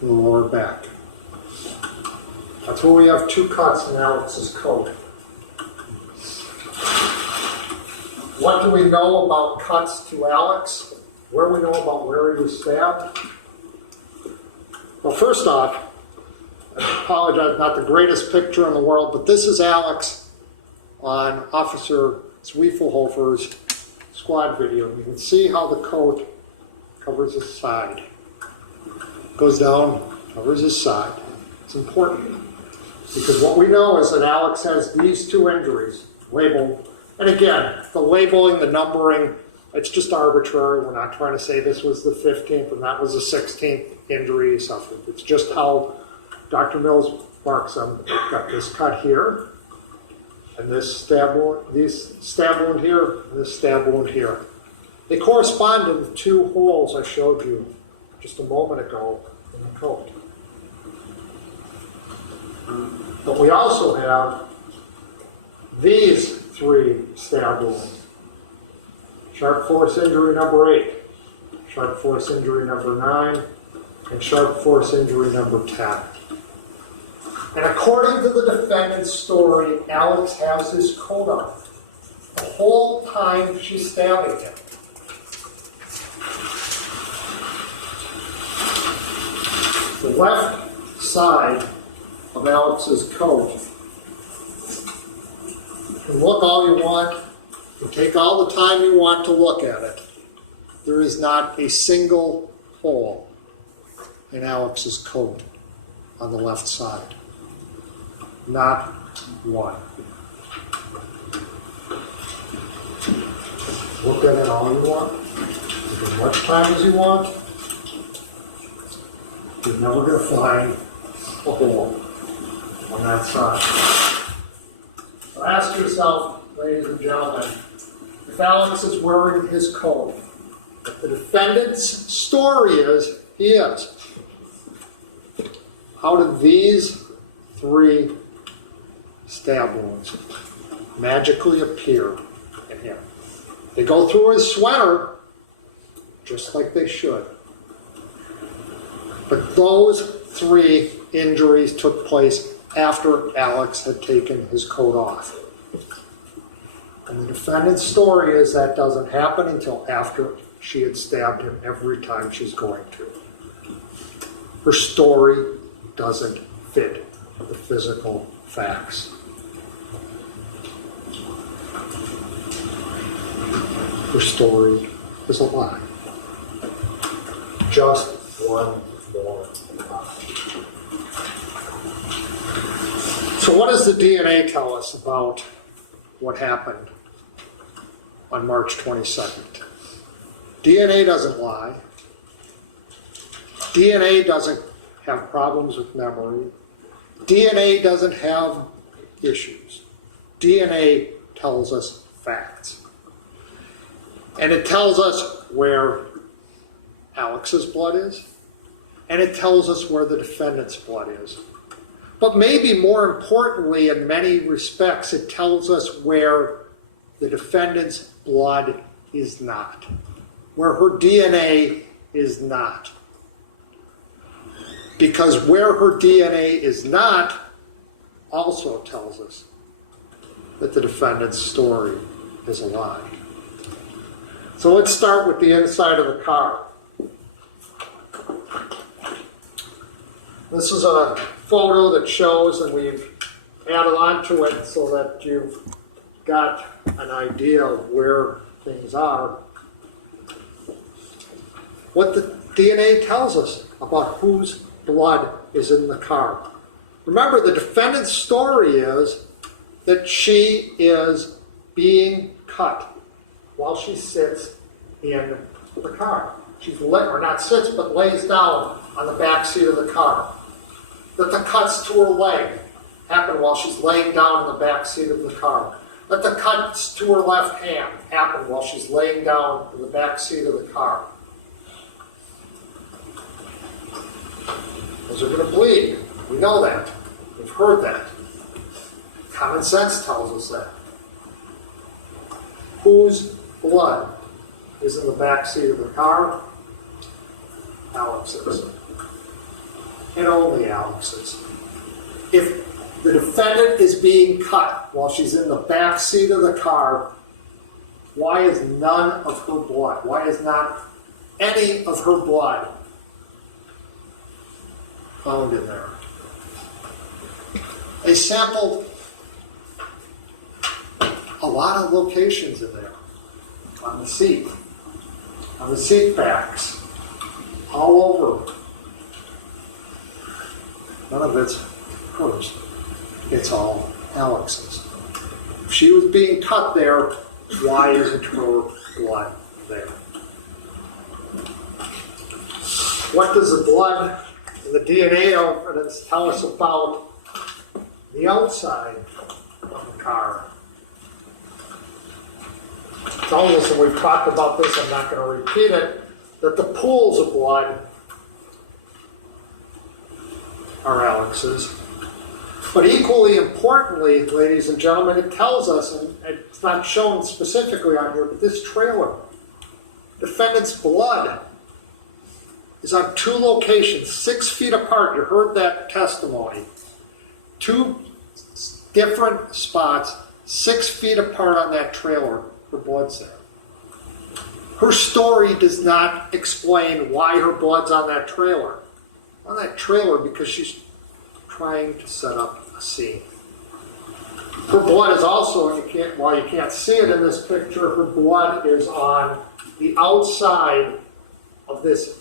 in the lower back. That's where we have 2 cuts in Alex's coat. What do we know about cuts to Alex? Where do we know about where he was stabbed? Well, first off, I apologize, not the greatest picture in the world, but this is Alex on Officer Zwiefelhofer's squad video. You can see how the coat covers his side. Goes down, covers his side. It's important because what we know is that Alex has these 2 injuries labeled. And again, the labeling, the numbering, it's just arbitrary. We're not trying to say this was the 15th and that was the 16th injury he suffered. It's just how Dr. Mills marks them. Got this cut here, and this stab wound here, and this stab wound here. They correspond to the 2 holes I showed you just a moment ago in the coat. But we also have these 3 stab wounds. Sharp force injury number 8, sharp force injury number 9, and sharp force injury number 10. And according to the defendant's story, Alex has his coat on the whole time she's stabbing him. The left side of Alex's coat, you can look all you want, you can take all the time you want to look at it. There is not a single hole in Alex's coat on the left side. Not one. Look at it all you want, take as much time as you want. You're never going to find a hole on that side. So ask yourself, ladies and gentlemen, if Alex is wearing his coat, if the defendant's story is he is, how did these 3 stab wounds magically appear in him? They go through his sweater, just like they should. But those 3 injuries took place after Alex had taken his coat off. And the defendant's story is that doesn't happen until after she had stabbed him every time she's going to. Her story doesn't fit the physical facts. Her story is a lie. Just one more lie. So what does the DNA tell us about what happened on March 22nd? DNA doesn't lie. DNA doesn't have problems with memory. DNA doesn't have issues. DNA tells us facts. And it tells us where Alex's blood is, and it tells us where the defendant's blood is. But maybe more importantly, in many respects, it tells us where the defendant's blood is not, where her DNA is not. Because where her DNA is not also tells us that the defendant's story is a lie. So let's start with the inside of the car. This is a photo that shows, and we've added on to it so that you've got an idea of where things are. What the DNA tells us about whose blood is in the car. Remember, the defendant's story is that she is being cut while she sits in the car. Or not sits, but lays down on the back seat of the car. That the cuts to her leg happen while she's laying down in the back seat of the car. That the cuts to her left hand happen while she's laying down in the back seat of the car. Those are going to bleed. We know that. We've heard that. Common sense tells us that. Whose blood is in the back seat of the car? Alex's. And only Alex's. If the defendant is being cut while she's in the back seat of the car, why is none of her blood, why is not any of her blood found in there? They sampled a lot of locations in there. On the seat backs, all over. None of it's hers. It's all Alex's. If she was being cut there, why isn't her blood there? What does the blood and the DNA evidence tell us about the outside of the car? It tells us, and we've talked about this, I'm not going to repeat it, that the pools of blood are Alex's. But equally importantly, ladies and gentlemen, it tells us, and it's not shown specifically on here, but this trailer, defendant's blood is on 2 locations, 6 feet apart. You heard that testimony. 2 different spots, 6 feet apart on that trailer. Her blood's there. Her story does not explain why her blood's on that trailer. On that trailer because she's trying to set up a scene. Her blood is also, while you can't see it in this picture, her blood is on the outside of this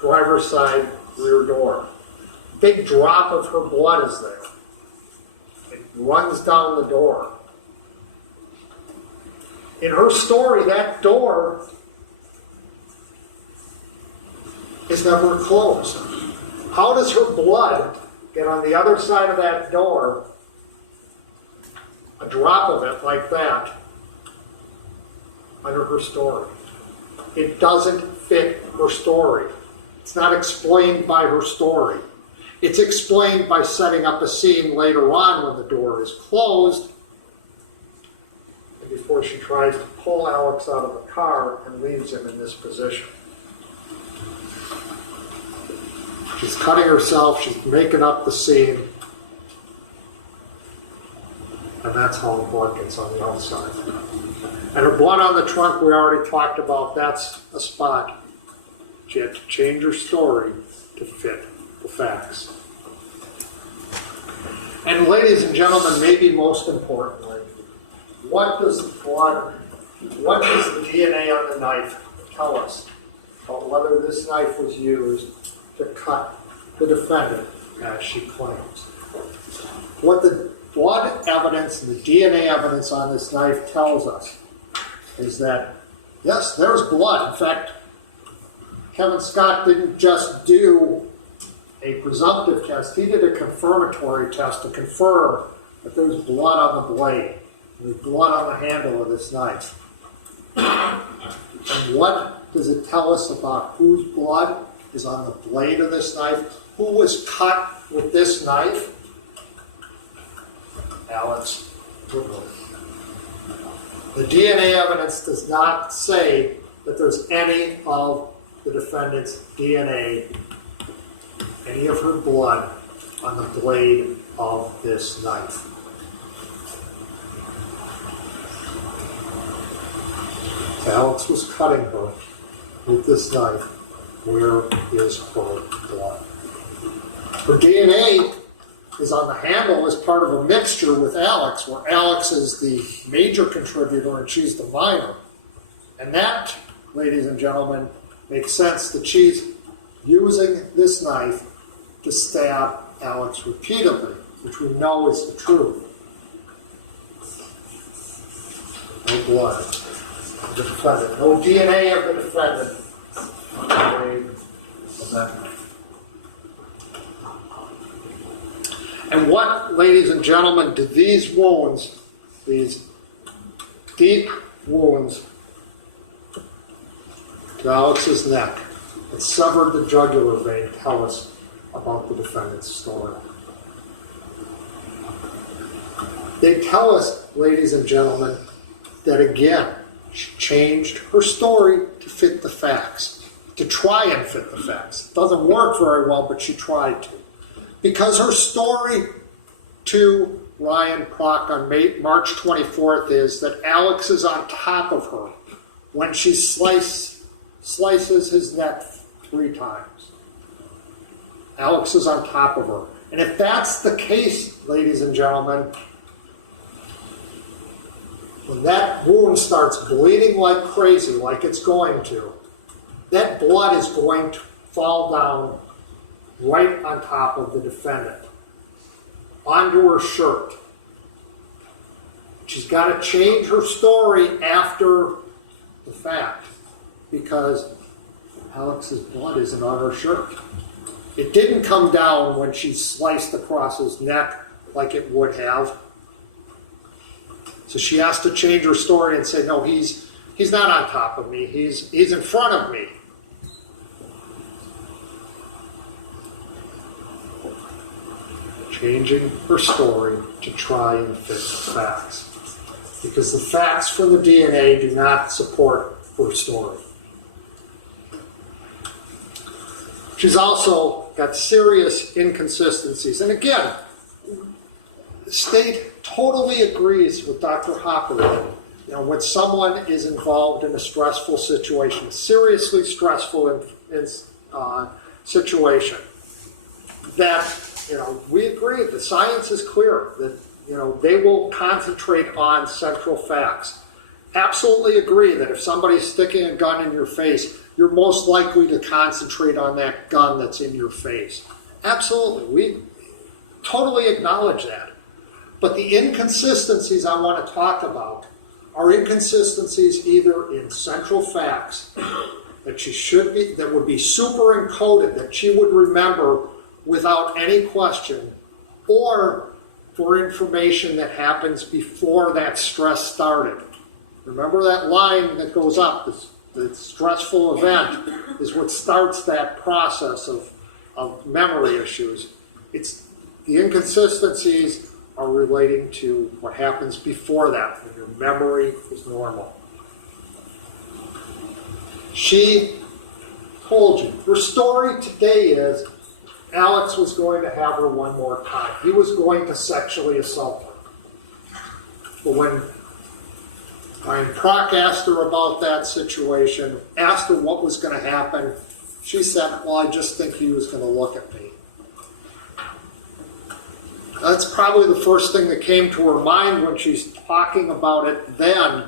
driver's side rear door. Big drop of her blood is there. It runs down the door. In her story, that door is never closed. How does her blood get on the other side of that door, a drop of it like that, under her story? It doesn't fit her story. It's not explained by her story. It's explained by setting up a scene later on when the door is closed, and before she tries to pull Alex out of the car and leaves him in this position. She's cutting herself, she's making up the scene, and that's how the blood gets on the outside. And her blood on the trunk, we already talked about, that's a spot. She had to change her story to fit the facts. And ladies and gentlemen, maybe most importantly, what does the DNA on the knife tell us about whether this knife was used to cut the defendant, as she claims? What the blood evidence and the DNA evidence on this knife tells us is that, yes, there's blood. In fact, Kevin Scott didn't just do a presumptive test, he did a confirmatory test to confirm that there's blood on the blade, there's blood on the handle of this knife. And what does it tell us about whose blood is on the blade of this knife? Who was cut with this knife? Alex Woodward. The DNA evidence does not say that there's any of the defendant's DNA, any of her blood on the blade of this knife. Alex was cutting her with this knife. Where is her blood? Her DNA is on the handle as part of a mixture with Alex, where Alex is the major contributor and she's the minor. And that, ladies and gentlemen, makes sense that she's using this knife to stab Alex repeatedly, which we know is the truth. No blood of the defendant. No DNA of the defendant on the blade of that knife. And what, ladies and gentlemen, do these wounds, these deep wounds to Alex's neck that severed the jugular vein, tell us about the defendant's story? They tell us, ladies and gentlemen, that again, she changed her story to fit the facts, to try and fit the facts. It doesn't work very well, but she tried to. Because her story to Ryan Prock on March 24th is that Alex is on top of her when she slices his neck 3 times. Alex is on top of her. And if that's the case, ladies and gentlemen, when that wound starts bleeding like crazy, like it's going to, that blood is going to fall down right on top of the defendant, onto her shirt. She's got to change her story after the fact because Alex's blood isn't on her shirt. It didn't come down when she sliced across his neck like it would have. So she has to change her story and say, no, he's not on top of me. He's in front of me. Changing her story to try and fit the facts. Because the facts from the DNA do not support her story. She's also got serious inconsistencies. And again, the state totally agrees with Dr. Hopper that when someone is involved in a stressful situation, a seriously stressful situation, that we agree, the science is clear that, they will concentrate on central facts. Absolutely agree that if somebody's sticking a gun in your face, you're most likely to concentrate on that gun that's in your face. Absolutely. We totally acknowledge that. But the inconsistencies I want to talk about are inconsistencies either in central facts that would be super encoded, that she would remember without any question, or for information that happens before that stress started. Remember that line that goes up, the stressful event is what starts that process of memory issues. It's the inconsistencies are relating to what happens before that, when your memory is normal. She told you. Her story today is Alex was going to have her one more time. He was going to sexually assault her. But when Ryan Prock asked her about that situation, asked her what was going to happen, she said, well, I just think he was going to look at me. That's probably the first thing that came to her mind when she's talking about it then,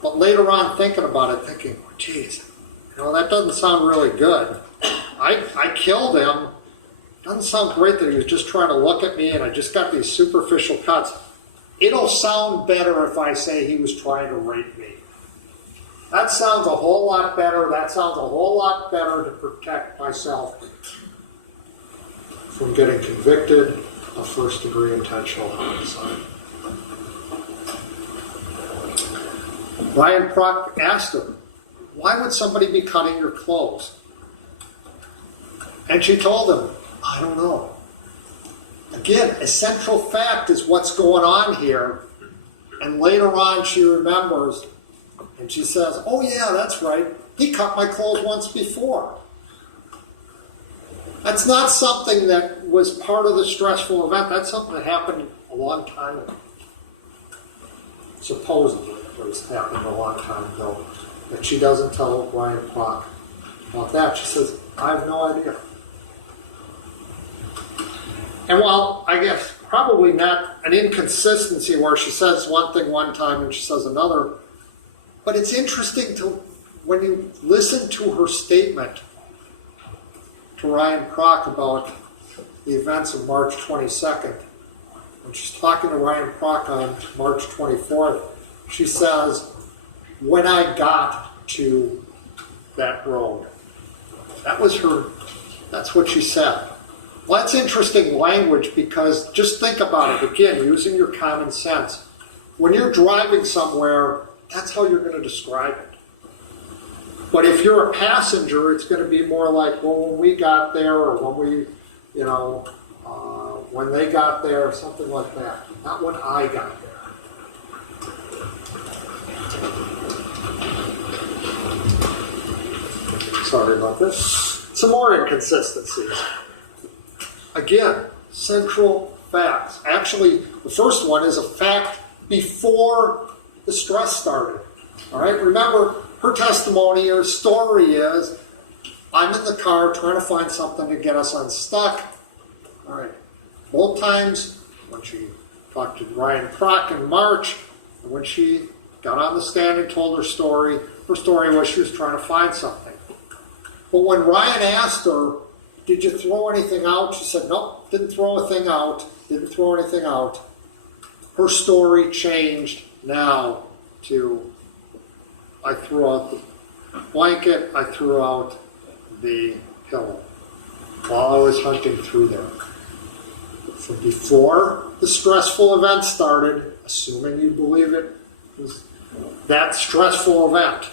but later on thinking about it, thinking, oh, geez, that doesn't sound really good. I killed him. Doesn't sound great that he was just trying to look at me and I just got these superficial cuts. It'll sound better if I say he was trying to rape me. That sounds a whole lot better. That sounds a whole lot better to protect myself from getting convicted of first-degree intentional homicide. Ryan Prock asked him, why would somebody be cutting your clothes? And she told him, I don't know. Again, a central fact is what's going on here. And later on she remembers, and she says, oh yeah, that's right. He cut my clothes once before. That's not something that was part of the stressful event. That's something that happened a long time ago. Supposedly, it was happened a long time ago. But she doesn't tell Ryan Prock about that. She says, I have no idea. And while I guess probably not an inconsistency where she says one thing one time and she says another, but it's interesting to when you listen to her statement to Ryan Prock about the events of March 22nd. When she's talking to Ryan Prock on March 24th, she says, when I got to that road. That's what she said. Well, that's interesting language because just think about it again, using your common sense. When you're driving somewhere, that's how you're going to describe it. But if you're a passenger, it's going to be more like, well, when we got there, or when we, when they got there, or something like that. Not when I got there. Sorry about this. Some more inconsistencies. Again, central facts. Actually, the first one is a fact before the stress started. All right, remember, her testimony, her story is, I'm in the car trying to find something to get us unstuck. All right, both times, when she talked to Ryan Prock in March, and when she got on the stand and told her story was she was trying to find something. But when Ryan asked her, did you throw anything out? She said, nope, didn't throw anything out. Her story changed now to, I threw out the blanket, I threw out the pillow while I was hunting through there. From before the stressful event started, assuming you believe it was that stressful event,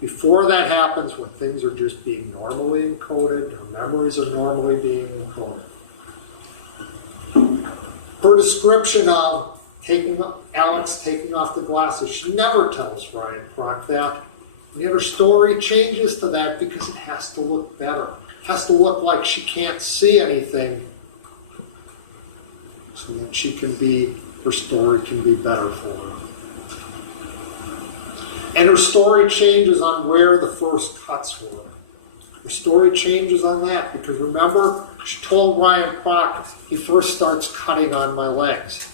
before that happens, when things are just being normally encoded, or memories are normally being encoded. Her description of Alex taking off the glasses, she never tells Ryan Prock that. And yet her story changes to that because it has to look better. It has to look like she can't see anything so that her story can be better for her. And her story changes on where the first cuts were. Her story changes on that because remember, she told Ryan Prock he first starts cutting on my legs.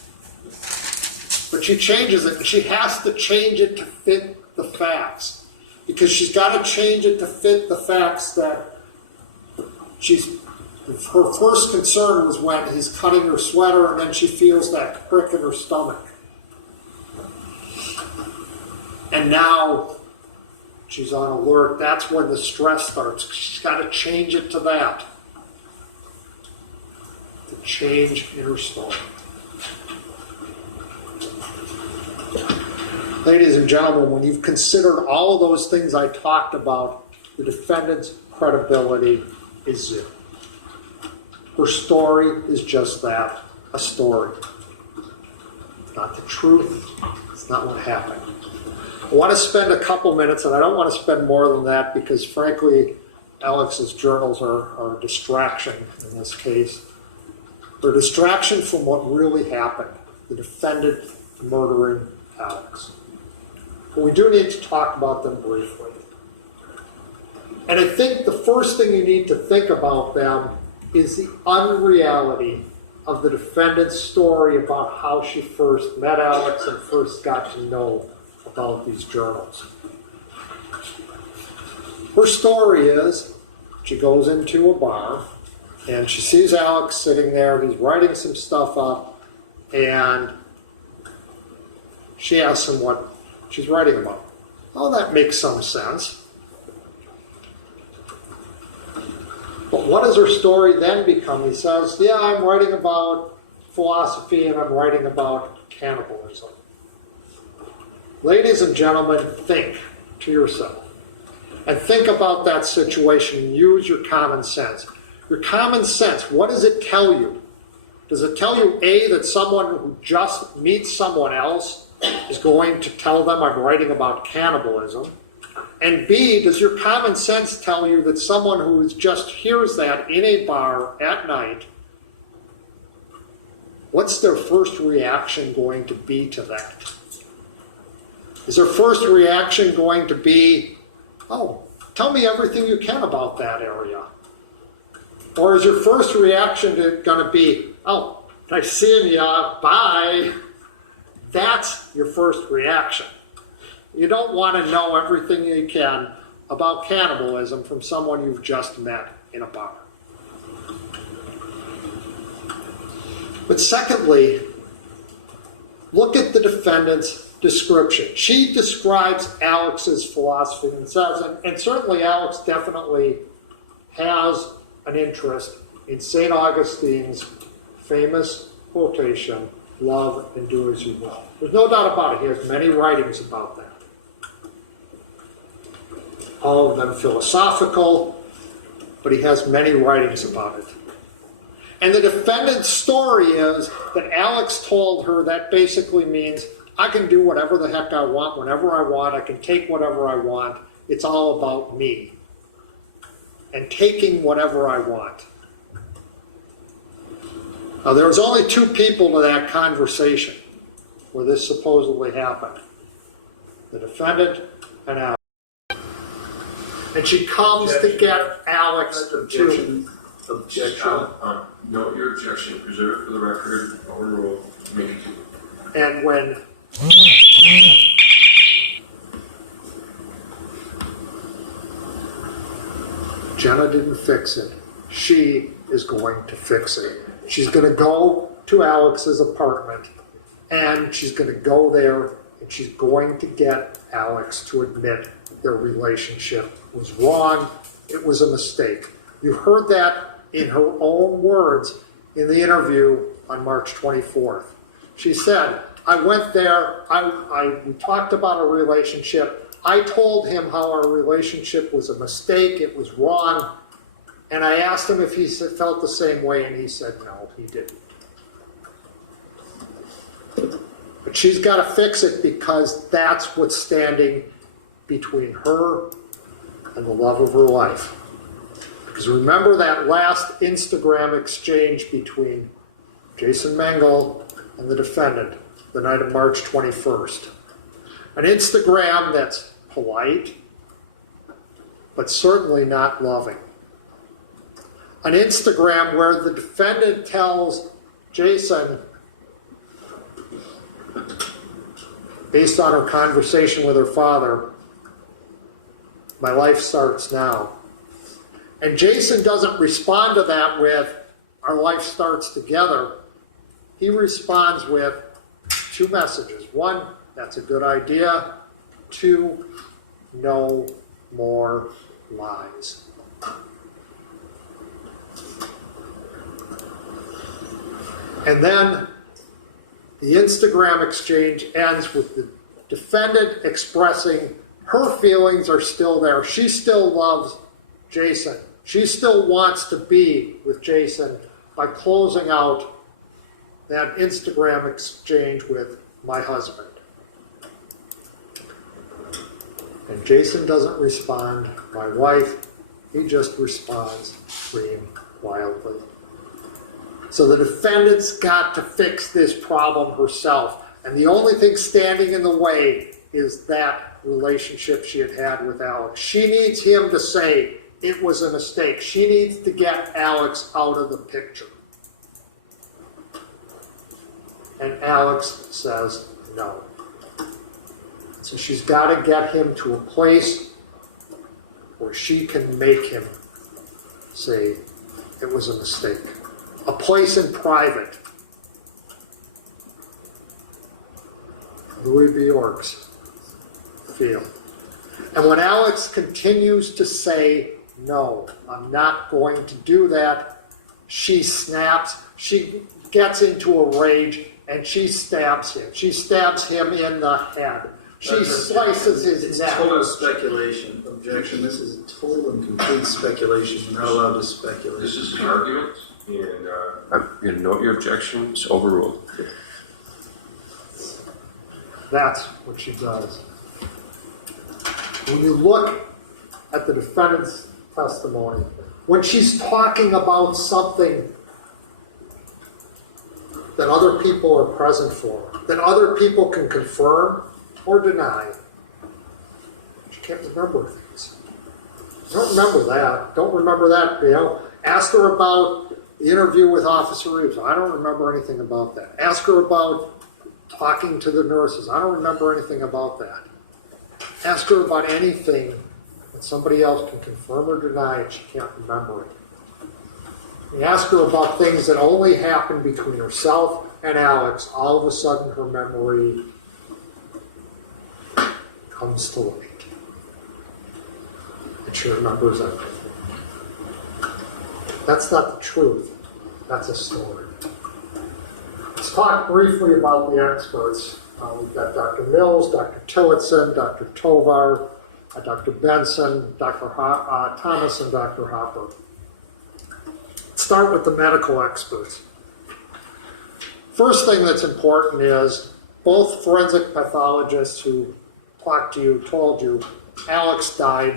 But she changes it, and she has to change it to fit the facts. Because she's got to change it to fit the facts that her first concern was when he's cutting her sweater and then she feels that prick in her stomach. And now she's on alert. That's when the stress starts. She's got to change it to that. To change in her story. Ladies and gentlemen, when you've considered all of those things I talked about, the defendant's credibility is zero. Her story is just that, a story. It's not the truth. It's not what happened. I want to spend a couple minutes, and I don't want to spend more than that because, frankly, Alex's journals are a distraction in this case. They're a distraction from what really happened, the defendant murdering Alex. But we do need to talk about them briefly. And I think the first thing you need to think about them is the unreality of the defendant's story about how she first met Alex and first got to know about these journals. Her story is she goes into a bar and she sees Alex sitting there. He's writing some stuff up and she asks him what she's writing about. Oh, that makes some sense. But what does her story then become? He says, yeah, I'm writing about philosophy and I'm writing about cannibalism. Ladies and gentlemen, think to yourself. And think about that situation. Use your common sense. Your common sense, what does it tell you? Does it tell you, A, that someone who just meets someone else is going to tell them I'm writing about cannibalism? And B, does your common sense tell you that someone who just hears that in a bar at night, what's their first reaction going to be to that? Is their first reaction going to be, oh, tell me everything you can about that area? Or is your first reaction going to be, oh, nice seeing ya, bye? That's your first reaction. You don't want to know everything you can about cannibalism from someone you've just met in a bar. But secondly, look at the defendant's description. She describes Alex's philosophy and says, and certainly Alex definitely has an interest in St. Augustine's famous quotation, love and do as you will. There's no doubt about it. He has many writings about that. All of them philosophical, but he has many writings about it. And the defendant's story is that Alex told her that basically means I can do whatever the heck I want, whenever I want, I can take whatever I want, it's all about me. And taking whatever I want. Now there was only two people to that conversation where this supposedly happened. The defendant and Alex. And she comes to get Alex to... Objection. Note your objection, preserve it for the record, overruled, make it two. And when Jenna didn't fix it, she is going to fix it. She's going to go to Alex's apartment, and she's going to go there, and she's going to get Alex to admit their relationship was wrong. It was a mistake. You heard that in her own words in the interview on March 24th. She said, I went there, we talked about our relationship, I told him how our relationship was a mistake, it was wrong, and I asked him if he felt the same way, and he said no, he didn't. But she's got to fix it because that's what's standing between her and the love of her life. Because remember that last Instagram exchange between Jason Mengel and the defendant the night of March 21st. An Instagram that's polite, but certainly not loving. An Instagram where the defendant tells Jason, based on her conversation with her father, my life starts now. And Jason doesn't respond to that with, our life starts together. He responds with two messages. One, that's a good idea. Two, no more lies. And then the Instagram exchange ends with the defendant expressing her feelings are still there. She still loves Jason. She still wants to be with Jason by closing out that Instagram exchange with my husband. And Jason doesn't respond. My wife, he just responds, scream wildly. So the defendant's got to fix this problem herself. And the only thing standing in the way is that relationship she had had with Alex. She needs him to say it was a mistake. She needs to get Alex out of the picture. And Alex says no. So she's got to get him to a place where she can make him say it was a mistake. A place in private. Louis B. York's feel. And when Alex continues to say, no, I'm not going to do that, she snaps, she gets into a rage, and she stabs him. She stabs him in the head. She slices his neck. It's total speculation. Objection. This is total and complete speculation. You're not allowed to speculate. This is an argument, and note your objections overruled. That's what she does. When you look at the defendant's testimony, when she's talking about something that other people are present for, that other people can confirm or deny, she can't remember things. Don't remember that. Don't remember that, Bill. Ask her about the interview with Officer Reeves. I don't remember anything about that. Ask her about talking to the nurses. I don't remember anything about that. Ask her about anything that somebody else can confirm or deny and she can't remember it. You ask her about things that only happened between herself and Alex. All of a sudden her memory comes to light. And she remembers everything. That's not the truth. That's a story. Let's talk briefly about the experts. We've got Dr. Mills, Dr. Tillotson, Dr. Tovar, Dr. Benson, Dr. Thomas, and Dr. Hopper. Let's start with the medical experts. First thing that's important is both forensic pathologists who talked to you told you Alex died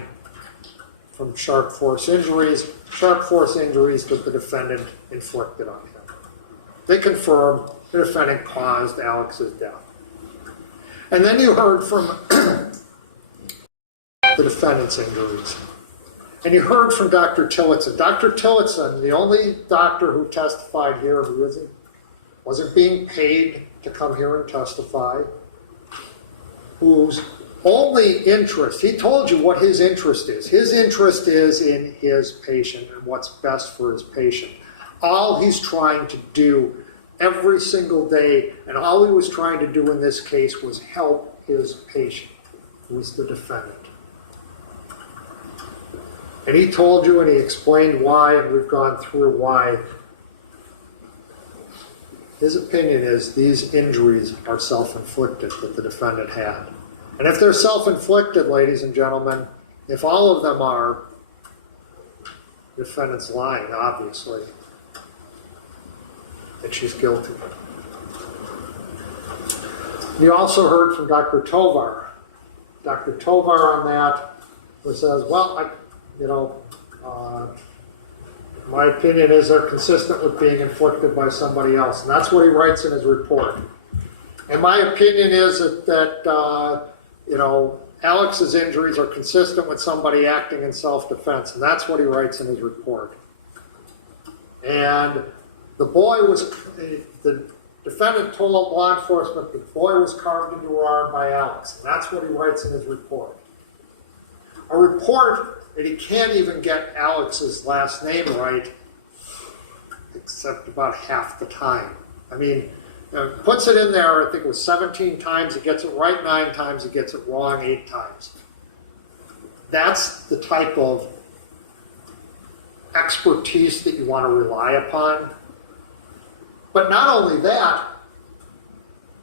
from sharp force injuries that the defendant inflicted on him. They confirm the defendant caused Alex's death. And then you heard from the defendant's injuries. And you heard from Dr. Tillotson. Dr. Tillotson, the only doctor who testified here who wasn't being paid to come here and testify, whose only interest, he told you what his interest is. His interest is in his patient and what's best for his patient. All he's trying to do every single day, and all he was trying to do in this case was help his patient, who was the defendant. And he told you and he explained why, and we've gone through why. His opinion is these injuries are self-inflicted that the defendant had. And if they're self-inflicted, ladies and gentlemen, if all of them are, the defendant's lying, obviously. And she's guilty. You also heard from Dr. Tovar. Dr. Tovar on that who says, well, my opinion is they're consistent with being inflicted by somebody else. And that's what he writes in his report. And my opinion is that Alex's injuries are consistent with somebody acting in self-defense. And that's what he writes in his report. And the defendant told law enforcement the boy was carved into her arm by Alex. And that's what he writes in his report. A report that he can't even get Alex's last name right, except about half the time. I mean, puts it in there, I think it was 17 times, he gets it right 9 times, he gets it wrong 8 times. That's the type of expertise that you want to rely upon. But not only that,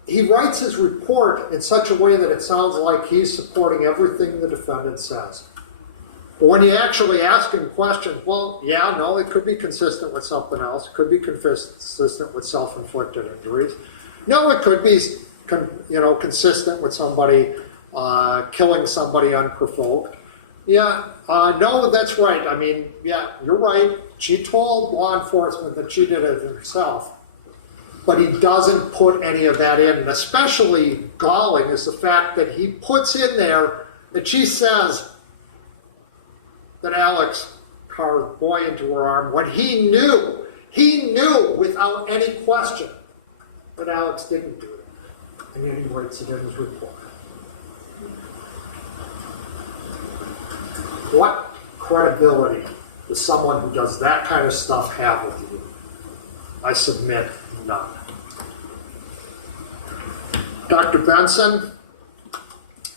he writes his report in such a way that it sounds like he's supporting everything the defendant says. But when you actually ask him questions, well, yeah, no, it could be consistent with something else. It could be consistent with self-inflicted injuries. No, it could be, consistent with somebody killing somebody unprovoked. Yeah, no, that's right. I mean, yeah, you're right. She told law enforcement that she did it herself. But he doesn't put any of that in. And especially galling is the fact that he puts in there that she says that Alex carved a boy into her arm when he knew without any question that Alex didn't do it. And yet he writes it in his report. What credibility does someone who does that kind of stuff have with you? I submit none. Dr. Benson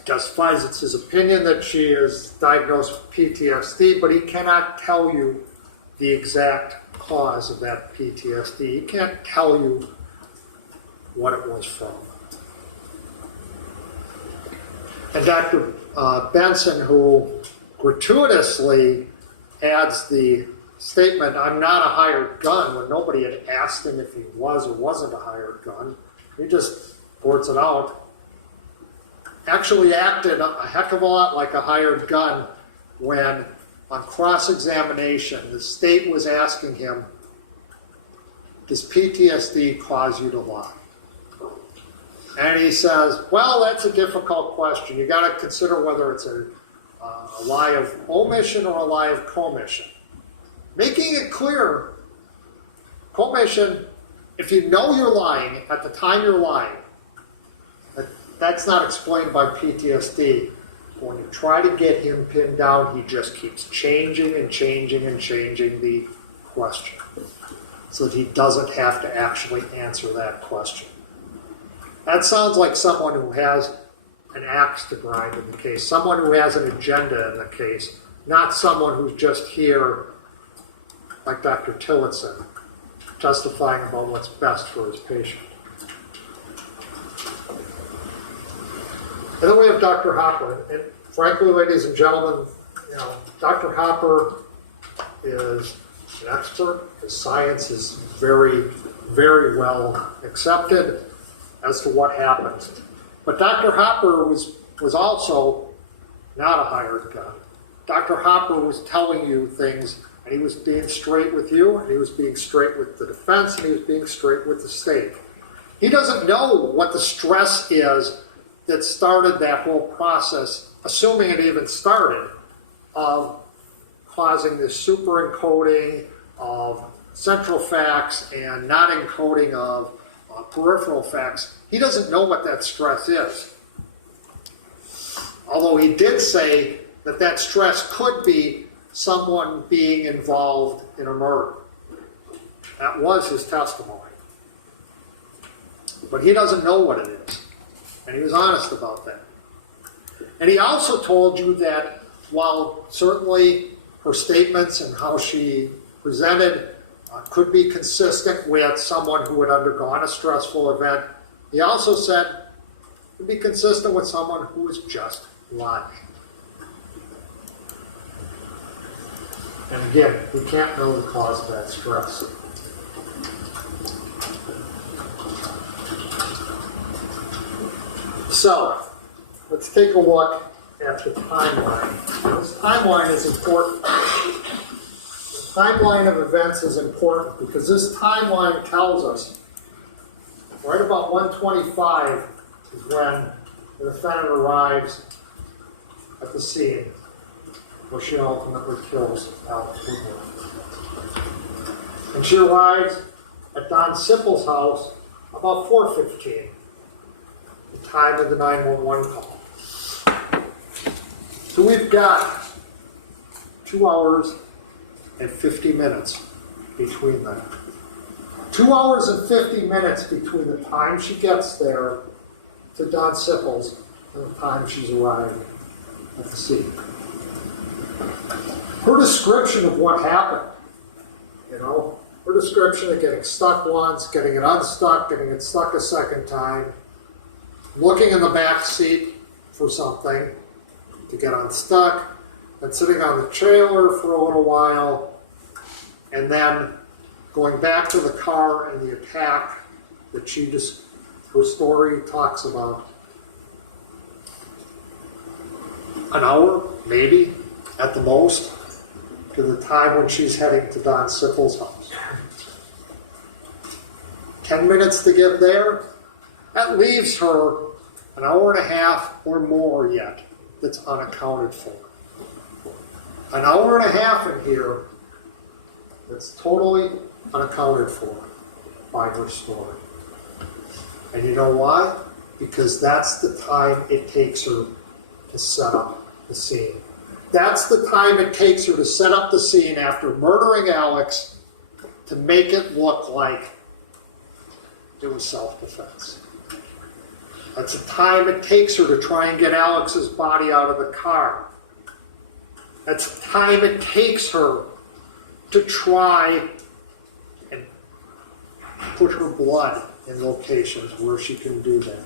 testifies it's his opinion that she is diagnosed with PTSD, but he cannot tell you the exact cause of that PTSD. He can't tell you what it was from. And Dr. Benson, who gratuitously adds the statement, "I'm not a hired gun," when nobody had asked him if he was or wasn't a hired gun. He just blurts it out. Actually acted a heck of a lot like a hired gun when, on cross-examination, the state was asking him, "Does PTSD cause you to lie?" And he says, "Well, that's a difficult question. You got to consider whether it's a lie of omission or a lie of commission." Making it clear, commission, if you know you're lying at the time you're lying, that's not explained by PTSD. When you try to get him pinned down, he just keeps changing and changing and changing the question so that he doesn't have to actually answer that question. That sounds like someone who has an axe to grind in the case, someone who has an agenda in the case, not someone who's just here, like Dr. Tillotson, testifying about what's best for his patient. And then we have Dr. Hopper. And frankly, ladies and gentlemen, Dr. Hopper is an expert. His science is very, very well accepted as to what happens. But Dr. Hopper was also not a hired gun. Dr. Hopper was telling you things, and he was being straight with you, and he was being straight with the defense, and he was being straight with the state. He doesn't know what the stress is that started that whole process, assuming it even started, of causing this super encoding of central facts and not encoding of peripheral facts. He doesn't know what that stress is. Although he did say that that stress could be someone being involved in a murder. That was his testimony. But he doesn't know what it is. And he was honest about that. And he also told you that while certainly her statements and how she presented could be consistent with someone who had undergone a stressful event, he also said it could be consistent with someone who was just lying. And again, we can't know the cause of that stress. So, let's take a look at the timeline. This timeline is important. The timeline of events is important because this timeline tells us right about 1:25 is when the defendant arrives at the scene where she ultimately kills Alex Woodward. And she arrives at Don Sippel's house about 4:15. The time of the 911 call. So we've got 2 hours and 50 minutes between them. 2 hours and 50 minutes between the time she gets there to Don Sippel's and the time she's arrived at the scene. Her description of what happened, her description of getting stuck once, getting it unstuck, getting it stuck a second time, looking in the back seat for something to get unstuck, and sitting on the trailer for a little while, and then going back to the car and the attack that she just, her story talks about. An hour, maybe, at the most, to the time when she's heading to Don Sickles' house. 10 minutes to get there, that leaves her an hour and a half or more yet that's unaccounted for. An hour and a half in here that's totally unaccounted for by her story. And you know why? Because that's the time it takes her to set up the scene. That's the time it takes her to set up the scene after murdering Alex to make it look like it was self-defense. That's the time it takes her to try and get Alex's body out of the car. That's the time it takes her to try and put her blood in locations where she can do that.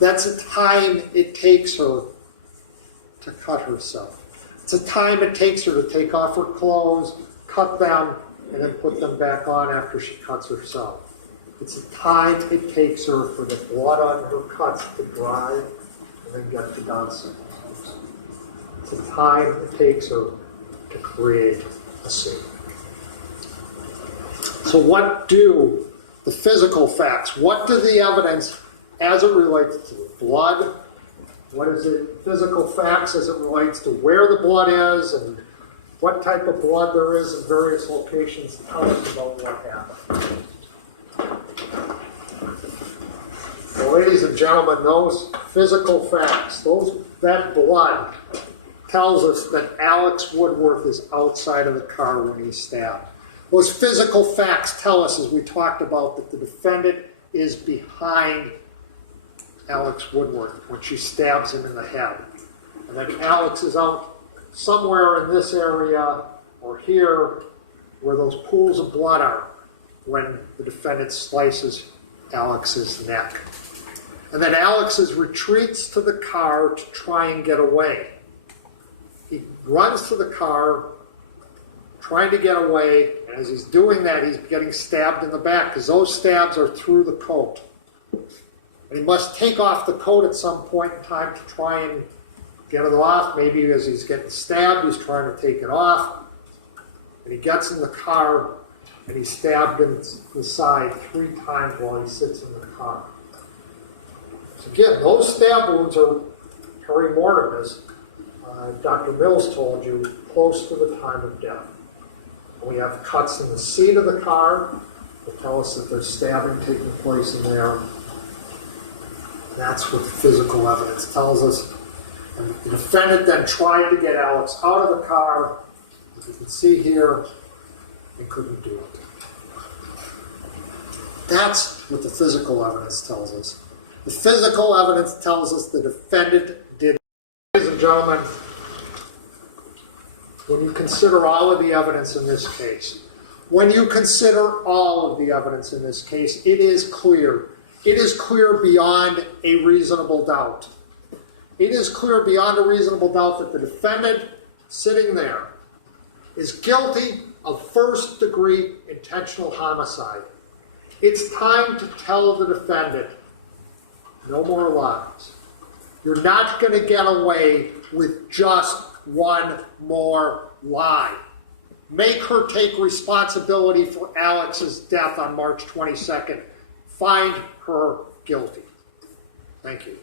That's the time it takes her to cut herself. It's the time it takes her to take off her clothes, cut them, and then put them back on after she cuts herself. It's the time it takes her for the blood on her cuts to dry and then get to Donson. It's the time it takes her to create a scene. So what do the physical facts, what do the evidence as it relates to the blood, what is the physical facts as it relates to where the blood is and what type of blood there is in various locations tell us about what happened? Well, ladies and gentlemen, those physical facts, that blood tells us that Alex Woodworth is outside of the car when he's stabbed. Those physical facts tell us, as we talked about, that the defendant is behind Alex Woodworth when she stabs him in the head. And then Alex is out somewhere in this area or here where those pools of blood are when the defendant slices Alex's neck. And then Alex retreats to the car to try and get away. He runs to the car, trying to get away, and as he's doing that, he's getting stabbed in the back, because those stabs are through the coat. And he must take off the coat at some point in time to try and get it off. Maybe as he's getting stabbed, he's trying to take it off. And he gets in the car, and he's stabbed in the side 3 times while he sits in the car. So again, those stab wounds are perimortem, as Dr. Mills told you, close to the time of death. And we have cuts in the seat of the car that tell us that there's stabbing taking place in there. And that's what physical evidence tells us. And the defendant then tried to get Alex out of the car, as you can see here, and couldn't do it. That's what the physical evidence tells us. The physical evidence tells us the defendant did. Ladies and gentlemen, when you consider all of the evidence in this case, it is clear. It is clear beyond a reasonable doubt. It is clear beyond a reasonable doubt that the defendant sitting there is guilty of first-degree intentional homicide. It's time to tell the defendant, no more lies. You're not going to get away with just one more lie. Make her take responsibility for Alex's death on March 22nd. Find her guilty. Thank you.